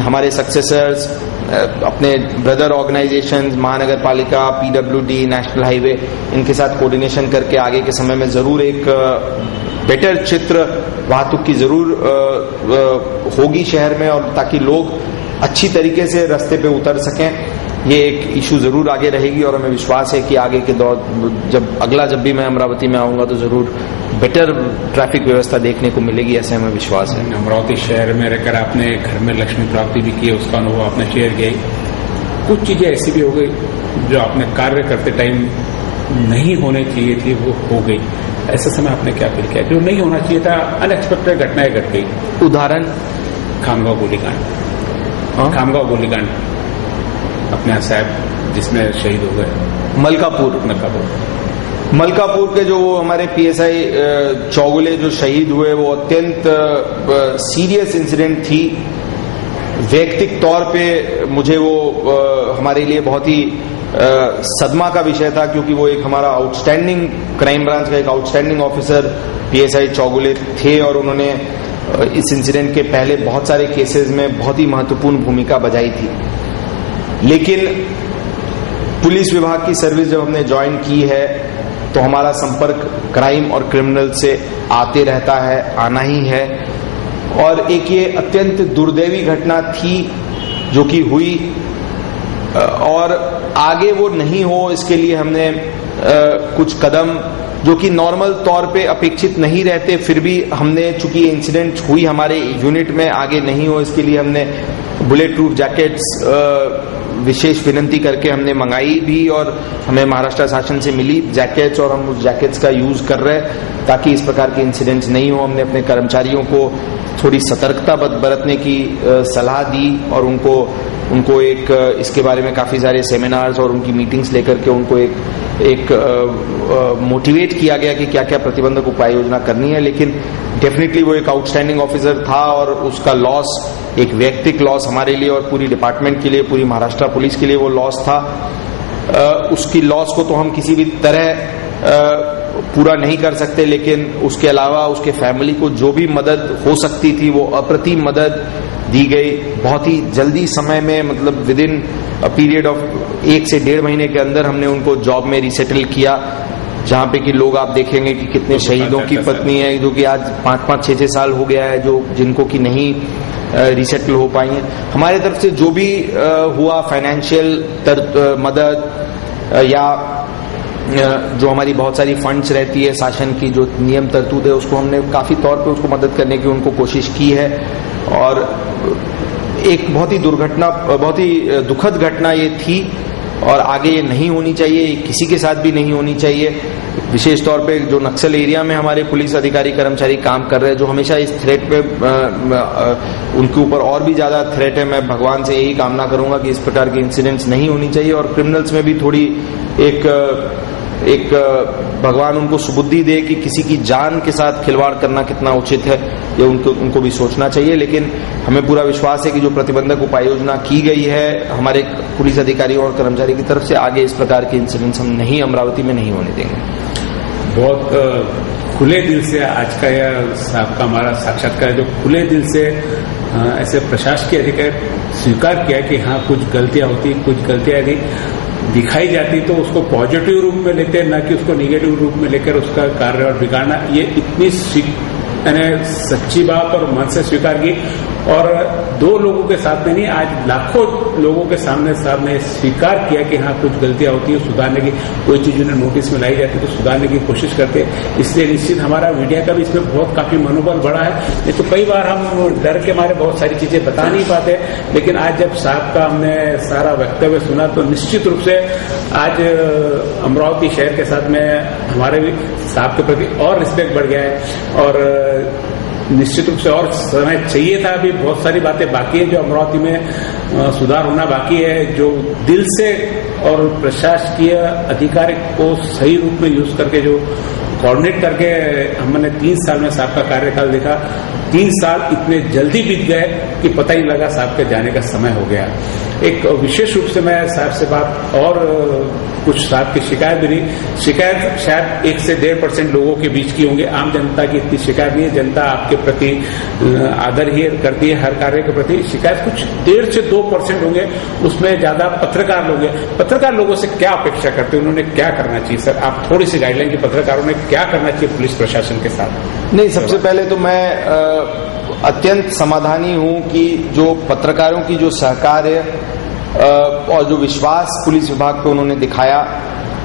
हमारे सक्सेसर्स, अपने ब्रदर ऑर्गेनाइजेशन, महानगर पालिका, पीडब्ल्यूडी, नेशनल हाईवे, इनके साथ कोऑर्डिनेशन करके आगे के समय में जरूर एक बेटर चित्र वाहतुक की जरूर होगी शहर में, और ताकि लोग अच्छी तरीके से रास्ते पे उतर सकें। ये एक इशू जरूर आगे रहेगी और हमें विश्वास है कि आगे के दौर जब भी मैं अमरावती में आऊंगा तो जरूर बेटर ट्रैफिक व्यवस्था देखने को मिलेगी, ऐसे हमें विश्वास है। अमरावती शहर में रहकर आपने घर में लक्ष्मी प्राप्ति भी की, उसका अनुभव आपने शेयर किया। कुछ चीजें ऐसी भी हो गई जो आपने कार्य करते टाइम नहीं होने चाहिए थी, वो हो गई। ऐसे समय आपने क्या फील किया? जो नहीं होना चाहिए था, अनएक्सपेक्टेड घटनाएं घट गई। उदाहरण खामगांव गोलीकांड। खामगांव गोलीकांड अपने साहब जिसमें शहीद हो गए। मलकापुर के जो हमारे पीएसआई चौगुले जो शहीद हुए, वो अत्यंत सीरियस इंसिडेंट थी। वैयक्तिक तौर पे मुझे वो हमारे लिए बहुत ही सदमा का विषय था, क्योंकि वो एक हमारा आउटस्टैंडिंग क्राइम ब्रांच का एक आउटस्टैंडिंग ऑफिसर पीएसआई चौगुले थे, और उन्होंने इस इंसिडेंट के पहले बहुत सारे केसेस में बहुत ही महत्वपूर्ण भूमिका बजाई थी। लेकिन पुलिस विभाग की सर्विस जब हमने ज्वाइन की है तो हमारा संपर्क क्राइम और क्रिमिनल से आते रहता है, आना ही है। और एक ये अत्यंत दुर्दैवी घटना थी जो कि हुई, और आगे वो नहीं हो इसके लिए हमने कुछ कदम जो कि नॉर्मल तौर पे अपेक्षित नहीं रहते, फिर भी हमने, चूंकि इंसिडेंट हुई हमारे यूनिट में, आगे नहीं हो इसके लिए हमने बुलेट प्रूफ जैकेट्स विशेष विनंती करके हमने मंगाई भी, और हमें महाराष्ट्र शासन से मिली जैकेट्स, और हम उस जैकेट्स का यूज कर रहे हैं ताकि इस प्रकार के इंसिडेंट्स नहीं हो। हमने अपने कर्मचारियों को थोड़ी सतर्कता बरतने की सलाह दी, और उनको एक इसके बारे में काफी सारे सेमिनार्स और उनकी मीटिंग्स लेकर के उनको एक मोटिवेट किया गया कि क्या क्या प्रतिबंधक उपाय योजना करनी है। लेकिन डेफिनेटली वो एक आउटस्टैंडिंग ऑफिसर था, और उसका लॉस एक वैयक्तिक लॉस हमारे लिए और पूरी डिपार्टमेंट के लिए, पूरी महाराष्ट्र पुलिस के लिए वो लॉस था। उसकी लॉस को तो हम किसी भी तरह पूरा नहीं कर सकते, लेकिन उसके अलावा उसके फैमिली को जो भी मदद हो सकती थी वो अप्रतिम मदद दी गई। बहुत ही जल्दी समय में, मतलब with in a period of 1 से 1.5 महीने के अंदर हमने उनको जॉब में रिसेटल किया, जहां पे कि लोग आप देखेंगे कि कितने शहीदों की पत्नी है जो कि आज 5-5, 6-6 साल हो गया है, जो जिनको कि नहीं रिसेटल हो पाई है। हमारे तरफ से जो भी हुआ फाइनेंशियल मदद या जो हमारी बहुत सारी फंड्स रहती है शासन की, जो नियम तरतूद है, उसको हमने काफी तौर पे उसको मदद करने की उनको कोशिश की है। और एक बहुत ही दुखद घटना ये थी, और आगे ये नहीं होनी चाहिए, किसी के साथ भी नहीं होनी चाहिए। विशेष तौर पे जो नक्सल एरिया में हमारे पुलिस अधिकारी कर्मचारी काम कर रहे हैं, जो हमेशा इस थ्रेट पे उनके ऊपर और भी ज्यादा थ्रेट है। मैं भगवान से यही कामना करूंगा कि इस प्रकार के इंसिडेंट्स नहीं होनी चाहिए, और क्रिमिनल्स में भी थोड़ी एक भगवान उनको सुबुद्धि दे कि किसी की जान के साथ खिलवाड़ करना कितना उचित है, ये उनको भी सोचना चाहिए। लेकिन हमें पूरा विश्वास है कि जो प्रतिबंधक उपाय योजना की गई है हमारे पुलिस अधिकारियों और कर्मचारी की तरफ से, आगे इस प्रकार के इंसिडेंट्स हम अमरावती में नहीं होने देंगे। बहुत खुले दिल से आज का यह साहब का हमारा साक्षात्कार, जो खुले दिल से ऐसे प्रशासकीय अधिकारी स्वीकार किया कि हाँ कुछ गलतियां होती, कुछ गलतियां यदि दिखाई जाती तो उसको पॉजिटिव रूप में लेते, न कि उसको निगेटिव रूप में लेकर उसका कार्य और बिगाड़ना। ये इतनी सच्ची बात और मन से स्वीकार की, और 2 लोगों के साथ में नहीं, आज लाखों लोगों के सामने साहब ने स्वीकार किया कि हाँ कुछ गलतियां होती है, सुधारने की कोई चीज उन्हें नोटिस में लाई जाती है तो सुधारने की कोशिश करते। इसलिए निश्चित हमारा मीडिया का भी इसमें बहुत काफी मनोबल बढ़ा है। नहीं तो कई बार हम डर के मारे बहुत सारी चीजें बता नहीं पाते, लेकिन आज जब साहब का हमने सारा वक्तव्य सुना तो निश्चित रूप से आज अमरावती शहर के साथ में हमारे भी साहब के प्रति और रिस्पेक्ट बढ़ गया है, और निश्चित रूप से और समय चाहिए था। अभी बहुत सारी बातें बाकी है जो अमरावती में सुधार होना बाकी है, जो दिल से और प्रशासकीय अधिकारी को सही रूप में यूज करके जो कोऑर्डिनेट करके हमने 3 साल में साहब का कार्यकाल देखा। 3 साल इतने जल्दी बीत गए कि पता ही लगा साहब के जाने का समय हो गया। एक विशेष रूप से मैं साहब से बात और कुछ साहब की शिकायत भी नहीं, शिकायत शायद 1 से 1.5% लोगों के बीच की होंगे, आम जनता की इतनी शिकायत नहीं है। जनता आपके प्रति आदर ही करती है, हर कार्य के प्रति शिकायत कुछ 1.5 से 2% होंगे, उसमें ज्यादा पत्रकार लोग हैं। पत्रकार लोगों से क्या अपेक्षा करते हैं, उन्होंने क्या करना चाहिए सर? आप थोड़ी सी गाइडलाइन की पत्रकारों ने क्या करना चाहिए पुलिस प्रशासन के साथ? नहीं, सबसे पहले तो मैं अत्यंत समाधानी हूं कि जो पत्रकारों की जो सहकार्य और जो विश्वास पुलिस विभाग पे उन्होंने दिखाया,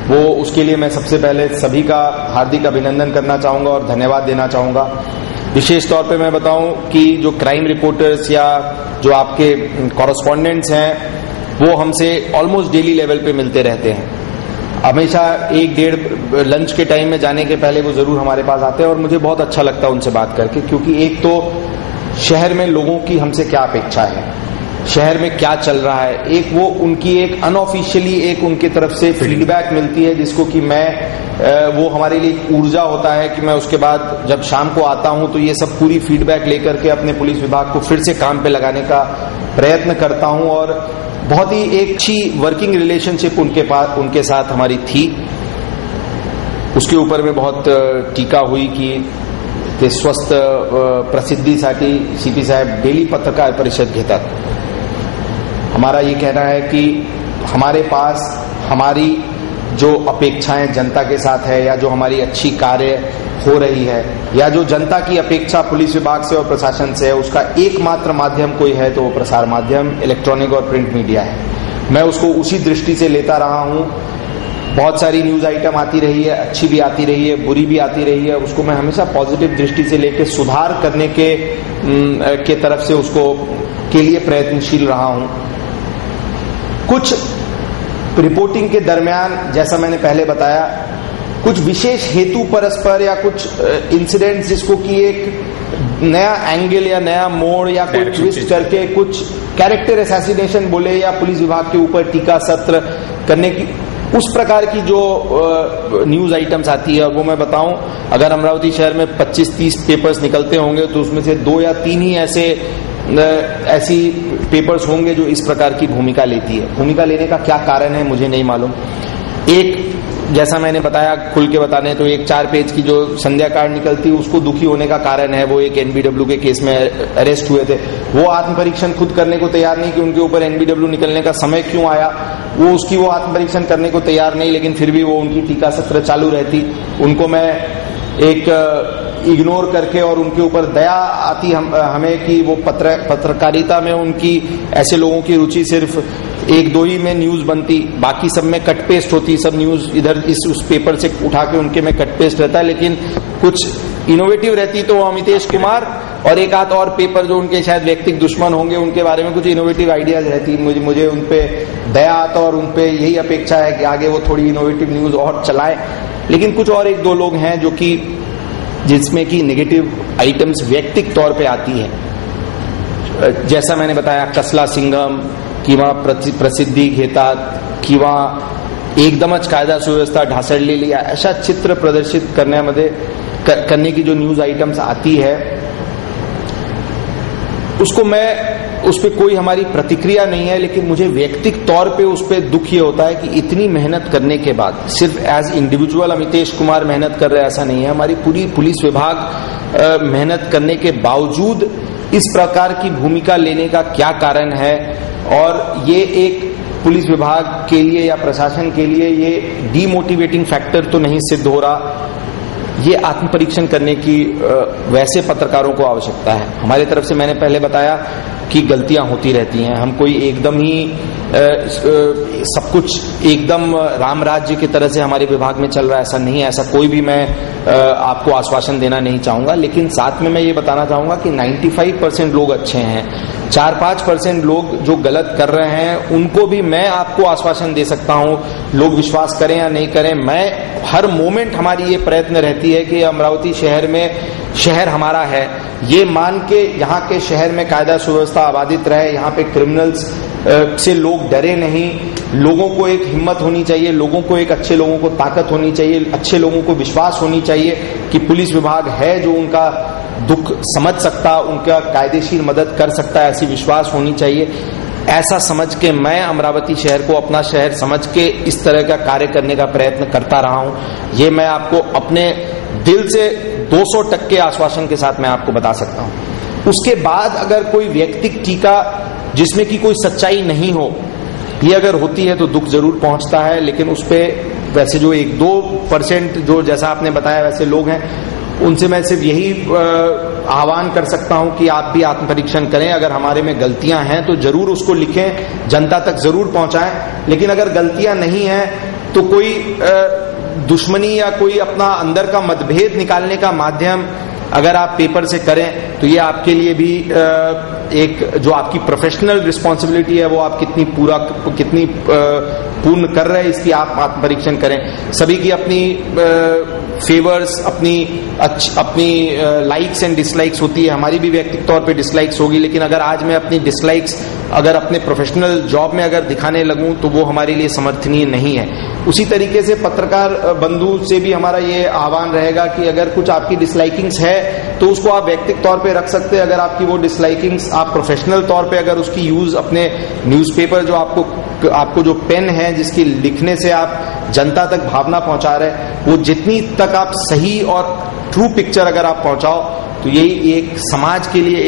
वो उसके लिए मैं सबसे पहले सभी का हार्दिक अभिनंदन करना चाहूंगा और धन्यवाद देना चाहूंगा। विशेष तौर पे मैं बताऊं कि जो क्राइम रिपोर्टर्स या जो आपके कॉरेस्पॉन्डेंट्स हैं वो हमसे ऑलमोस्ट डेली लेवल पे मिलते रहते हैं। हमेशा 1-1.5 लंच के टाइम में जाने के पहले वो जरूर हमारे पास आते हैं और मुझे बहुत अच्छा लगता है उनसे बात करके, क्योंकि एक तो शहर में लोगों की हमसे क्या अपेक्षा है, शहर में क्या चल रहा है, एक वो उनकी एक अनऑफिशियली एक उनकी तरफ से फीडबैक मिलती है, जिसको कि मैं वो हमारे लिए एक ऊर्जा होता है कि मैं उसके बाद जब शाम को आता हूं तो ये सब पूरी फीडबैक लेकर के अपने पुलिस विभाग को फिर से काम पे लगाने का प्रयत्न करता हूं। और बहुत ही एक अच्छी वर्किंग रिलेशनशिप उनके साथ हमारी थी। उसके ऊपर में बहुत टीका हुई कि ते स्वस्थ प्रसिद्धीसाठी सीपी साहेब डेली पत्रकार परिषद घेतात। हमारा ये कहना है कि हमारे पास हमारी जो अपेक्षाएं जनता के साथ है, या जो हमारी अच्छी कार्य हो रही है, या जो जनता की अपेक्षा पुलिस विभाग से और प्रशासन से है, उसका एकमात्र माध्यम कोई है तो वो प्रसार माध्यम इलेक्ट्रॉनिक और प्रिंट मीडिया है। मैं उसको उसी दृष्टि से लेता रहा हूं। बहुत सारी न्यूज आइटम आती रही है, अच्छी भी आती रही है, बुरी भी आती रही है, उसको मैं हमेशा पॉजिटिव दृष्टि से लेकर सुधार करने के तरफ से उसको के लिए प्रयत्नशील रहा हूं। कुछ रिपोर्टिंग के दरमियान, जैसा मैंने पहले बताया, कुछ विशेष हेतु परस्पर या कुछ इंसिडेंट जिसको कि एक नया एंगल या नया मोड़ या कोई ट्विस्ट करके कुछ कैरेक्टर असैसिनेशन बोले या पुलिस विभाग के ऊपर टीका सत्र करने की, उस प्रकार की जो न्यूज आइटम्स आती है, वो मैं बताऊं, अगर अमरावती शहर में 25-30 पेपर्स निकलते होंगे तो उसमें से 2 या 3 ही ऐसी पेपर्स होंगे जो इस प्रकार की भूमिका लेती है। भूमिका लेने का क्या कारण है मुझे नहीं मालूम। एक, जैसा मैंने बताया, खुल के बताने तो एक 4 पेज की जो संध्या कार्ड निकलती है, उसको दुखी होने का कारण है वो एक एनबीडब्ल्यू के केस में अरेस्ट हुए थे। वो आत्म परीक्षण खुद करने को तैयार नहीं कि उनके ऊपर एनबीडब्ल्यू निकलने का समय क्यों आया, वो आत्म परीक्षण करने को तैयार नहीं, लेकिन फिर भी वो उनकी टीका सत्र चालू रहती। उनको मैं एक इग्नोर करके और उनके ऊपर दया आती हमें कि वो पत्रकारिता में उनकी ऐसे लोगों की रुचि सिर्फ 1-2 ही में न्यूज बनती, बाकी सब में कट पेस्ट होती, सब न्यूज इधर उस पेपर से उठा के उनके में कट पेस्ट रहता है। लेकिन कुछ इनोवेटिव रहती तो अमितेश कुमार और एक आध और पेपर जो उनके शायद व्यक्तिगत दुश्मन होंगे, उनके बारे में कुछ इनोवेटिव आइडियाज रहती। मुझे उनपे दया आता और उनपे यही अपेक्षा है कि आगे वो थोड़ी इनोवेटिव न्यूज और चलाए। लेकिन कुछ और 1-2 लोग हैं जो कि जिसमें कि नेगेटिव आइटम्स व्यक्तिगत तौर पे आती है। जैसा मैंने बताया, कसला सिंघम किंवा प्रसिद्धी घेतात किंवा एकदमच कायदा सुव्यवस्था ढासळलेली, अशा चित्र प्रदर्शित करने की जो न्यूज आइटम्स आती है, उसको मैं उस पर कोई हमारी प्रतिक्रिया नहीं है। लेकिन मुझे व्यक्तिगत तौर पे उस पर दुख ये होता है कि इतनी मेहनत करने के बाद, सिर्फ एज इंडिविजुअल अमितेश कुमार मेहनत कर रहे ऐसा नहीं है, हमारी पूरी पुलिस विभाग मेहनत करने के बावजूद इस प्रकार की भूमिका लेने का क्या कारण है। और ये एक पुलिस विभाग के लिए या प्रशासन के लिए ये डीमोटिवेटिंग फैक्टर तो नहीं सिद्ध हो रहा। ये आत्म परीक्षण करने की वैसे पत्रकारों को आवश्यकता है। हमारी तरफ से मैंने पहले बताया कि गलतियां होती रहती हैं। हम कोई एकदम ही सब कुछ एकदम राम राज्य की तरह से हमारे विभाग में चल रहा है, ऐसा नहीं है। ऐसा कोई भी मैं आपको आश्वासन देना नहीं चाहूंगा। लेकिन साथ में मैं ये बताना चाहूंगा कि 95% लोग अच्छे हैं। 4-5% लोग जो गलत कर रहे हैं उनको भी मैं आपको आश्वासन दे सकता हूं। लोग विश्वास करें या नहीं करें, मैं हर मोमेंट हमारी ये प्रयत्न रहती है कि अमरावती शहर हमारा है, ये मान के यहाँ के शहर में कायदा सुव्यवस्था आबादित रहे, यहाँ पे क्रिमिनल्स से लोग डरे नहीं। लोगों को एक हिम्मत होनी चाहिए, लोगों को एक अच्छे लोगों को ताकत होनी चाहिए, अच्छे लोगों को विश्वास होनी चाहिए कि पुलिस विभाग है जो उनका दुख समझ सकता, उनका कायदेशीर मदद कर सकता है, ऐसी विश्वास होनी चाहिए। ऐसा समझ के मैं अमरावती शहर को अपना शहर समझ के इस तरह का कार्य करने का प्रयत्न करता रहा हूं। ये मैं आपको अपने दिल से 200% आश्वासन के साथ मैं आपको बता सकता हूं। उसके बाद अगर कोई व्यक्तिगत टीका जिसमें कि कोई सच्चाई नहीं हो, ये अगर होती है तो दुख जरूर पहुंचता है, लेकिन उस पे वैसे जो 1-2% जो जैसा आपने बताया वैसे लोग हैं, उनसे मैं सिर्फ यही आह्वान कर सकता हूं कि आप भी आत्मपरीक्षण करें। अगर हमारे में गलतियां हैं तो जरूर उसको लिखें, जनता तक जरूर पहुंचाएं। लेकिन अगर गलतियां नहीं हैं तो कोई दुश्मनी या कोई अपना अंदर का मतभेद निकालने का माध्यम अगर आप पेपर से करें तो ये आपके लिए भी एक जो आपकी प्रोफेशनल रिस्पॉन्सिबिलिटी है वो आप कितनी पूर्ण कर रहे हैं, इसकी आप आत्मपरीक्षण करें। सभी की अपनी फेवर्स, अपनी लाइक्स एंड डिसलाइक्स होती है। हमारी भी व्यक्तिगत तौर पे डिसलाइक्स होगी, लेकिन अगर आज मैं अपनी डिसलाइक्स अगर अपने प्रोफेशनल जॉब में अगर दिखाने लगूं तो वो हमारे लिए समर्थनीय नहीं है। उसी तरीके से पत्रकार बंधु से भी हमारा ये आह्वान रहेगा कि अगर कुछ आपकी डिसलाइकिंग्स है तो उसको आप व्यक्तिगत तौर पे रख सकते हैं। अगर आपकी वो डिसलाइकिंग्स आप प्रोफेशनल तौर पे अगर उसकी यूज अपने न्यूज़पेपर जो आपको जो पेन है जिसकी लिखने से आप जनता तक भावना पहुंचा रहे, वो जितनी तक आप सही और ट्रू पिक्चर अगर आप पहुंचाओ तो यही एक समाज के लिए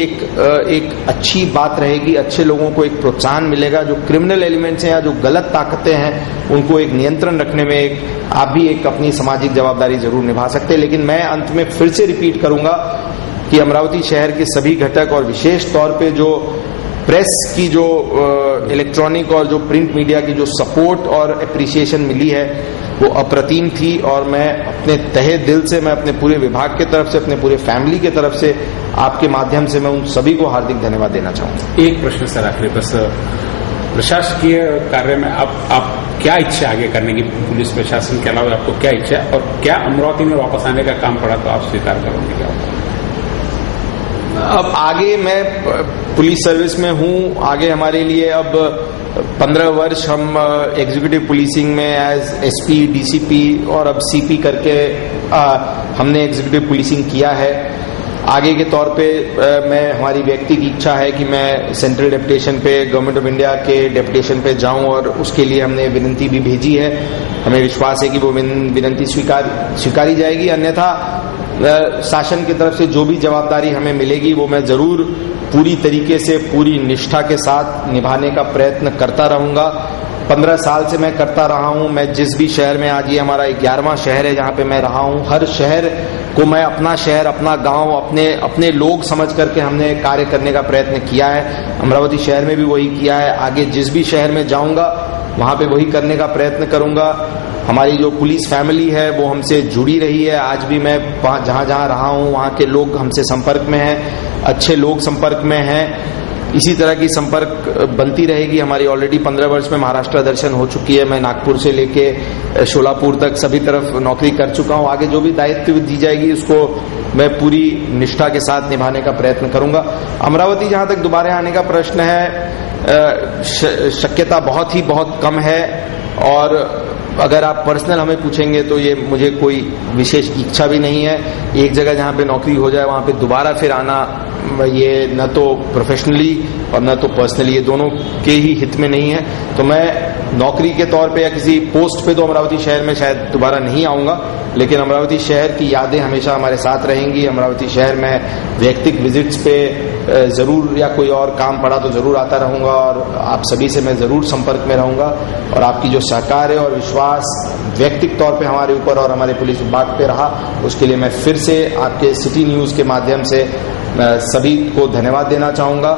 एक अच्छी बात रहेगी। अच्छे लोगों को एक प्रोत्साहन मिलेगा। जो क्रिमिनल एलिमेंट्स हैं या जो गलत ताकतें हैं उनको एक नियंत्रण रखने में आप भी एक अपनी सामाजिक जवाबदारी जरूर निभा सकते हैं। लेकिन मैं अंत में फिर से रिपीट करूंगा कि अमरावती शहर के सभी घटक और विशेष तौर पे जो प्रेस की जो इलेक्ट्रॉनिक और जो प्रिंट मीडिया की जो सपोर्ट और एप्रिसिएशन मिली है वो अप्रतिम थी। और मैं अपने तहे दिल से, मैं अपने पूरे विभाग के तरफ से, अपने पूरे फैमिली के तरफ से, आपके माध्यम से मैं उन सभी को हार्दिक धन्यवाद देना चाहूंगा। एक प्रश्न सर आखिरी, बस प्रशासकीय कार्य में आप क्या इच्छा आगे करने की, पुलिस प्रशासन के अलावा आपको क्या इच्छा है, और क्या अमरावती में वापस आने का काम पड़ा तो आप स्वीकार करोगे क्या? अब आगे मैं पुलिस सर्विस में हूं, आगे हमारे लिए अब 15 वर्ष हम एग्जीक्यूटिव पुलिसिंग में एज एसपी, डीसीपी और अब सीपी करके हमने एग्जीक्यूटिव पुलिसिंग किया है। आगे के तौर पे हमारी व्यक्ति की इच्छा है कि मैं सेंट्रल डेपुटेशन पे, गवर्नमेंट ऑफ इंडिया के डेपुटेशन पे जाऊं, और उसके लिए हमने विनती भी भेजी है। हमें विश्वास है कि वो विनती स्वीकारी जाएगी। अन्यथा शासन की तरफ से जो भी जवाबदारी हमें मिलेगी वो मैं जरूर पूरी तरीके से, पूरी निष्ठा के साथ निभाने का प्रयत्न करता रहूंगा। 15 साल से मैं करता रहा हूं। मैं जिस भी शहर में, आज ये हमारा 11वां शहर है जहां पे मैं रहा हूं, हर शहर को मैं अपना शहर, अपना गांव, अपने लोग समझ करके हमने कार्य करने का प्रयत्न किया है। अमरावती शहर में भी वही किया है। आगे जिस भी शहर में जाऊंगा वहां पे वही करने का प्रयत्न करूंगा। हमारी जो पुलिस फैमिली है वो हमसे जुड़ी रही है। आज भी मैं जहां जहां रहा हूं वहां के लोग हमसे संपर्क में हैं, अच्छे लोग संपर्क में हैं। इसी तरह की संपर्क बनती रहेगी। हमारी ऑलरेडी 15 वर्ष में महाराष्ट्र दर्शन हो चुकी है। मैं नागपुर से लेके शोलापुर तक सभी तरफ नौकरी कर चुका हूं। आगे जो भी दायित्व दी जाएगी उसको मैं पूरी निष्ठा के साथ निभाने का प्रयत्न करूंगा। अमरावती जहां तक दोबारा आने का प्रश्न है, शक्यता बहुत कम है। और अगर आप पर्सनल हमें पूछेंगे तो ये मुझे कोई विशेष इच्छा भी नहीं है। एक जगह जहां पे नौकरी हो जाए वहां पे दोबारा फिर आना, ये न तो प्रोफेशनली और न तो पर्सनली, ये दोनों के ही हित में नहीं है। तो मैं नौकरी के तौर पे या किसी पोस्ट पे तो अमरावती शहर में शायद दोबारा नहीं आऊंगा, लेकिन अमरावती शहर की यादें हमेशा हमारे साथ रहेंगी। अमरावती शहर में व्यक्तिगत विजिट्स पे जरूर, या कोई और काम पड़ा तो जरूर आता रहूंगा, और आप सभी से मैं जरूर संपर्क में रहूंगा। और आपकी जो सहकार है और विश्वास व्यक्तिगत तौर पे हमारे ऊपर और हमारे पुलिस विभाग पे रहा, उसके लिए मैं फिर से आपके सिटी न्यूज के माध्यम से सभी को धन्यवाद देना चाहूंगा।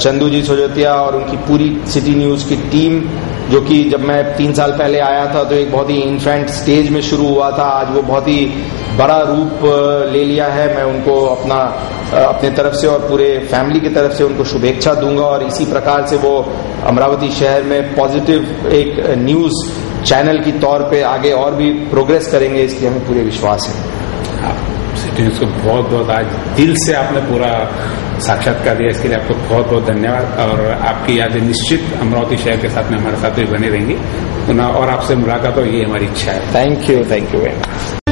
चंदू जी सोजतिया और उनकी पूरी सिटी न्यूज की टीम, जो कि जब मैं 3 साल पहले आया था तो एक बहुत ही इन्फेंट स्टेज में शुरू हुआ था, आज वो बहुत ही बड़ा रूप ले लिया है। मैं उनको अपने तरफ से और पूरे फैमिली की तरफ से उनको शुभेच्छा दूंगा, और इसी प्रकार से वो अमरावती शहर में पॉजिटिव एक न्यूज चैनल की तौर पे आगे और भी प्रोग्रेस करेंगे, इसकी हमें पूरे विश्वास है। सिटी न्यूज को बहुत आज दिल से आपने पूरा साक्षात्कार दिया, इसके लिए आपको बहुत धन्यवाद। और आपकी यादें निश्चित अमरावती शहर के साथ में हमारे साथ भी बनी रहेंगी। और आपसे मुलाकात हो, ये हमारी इच्छा है। Thank you very much.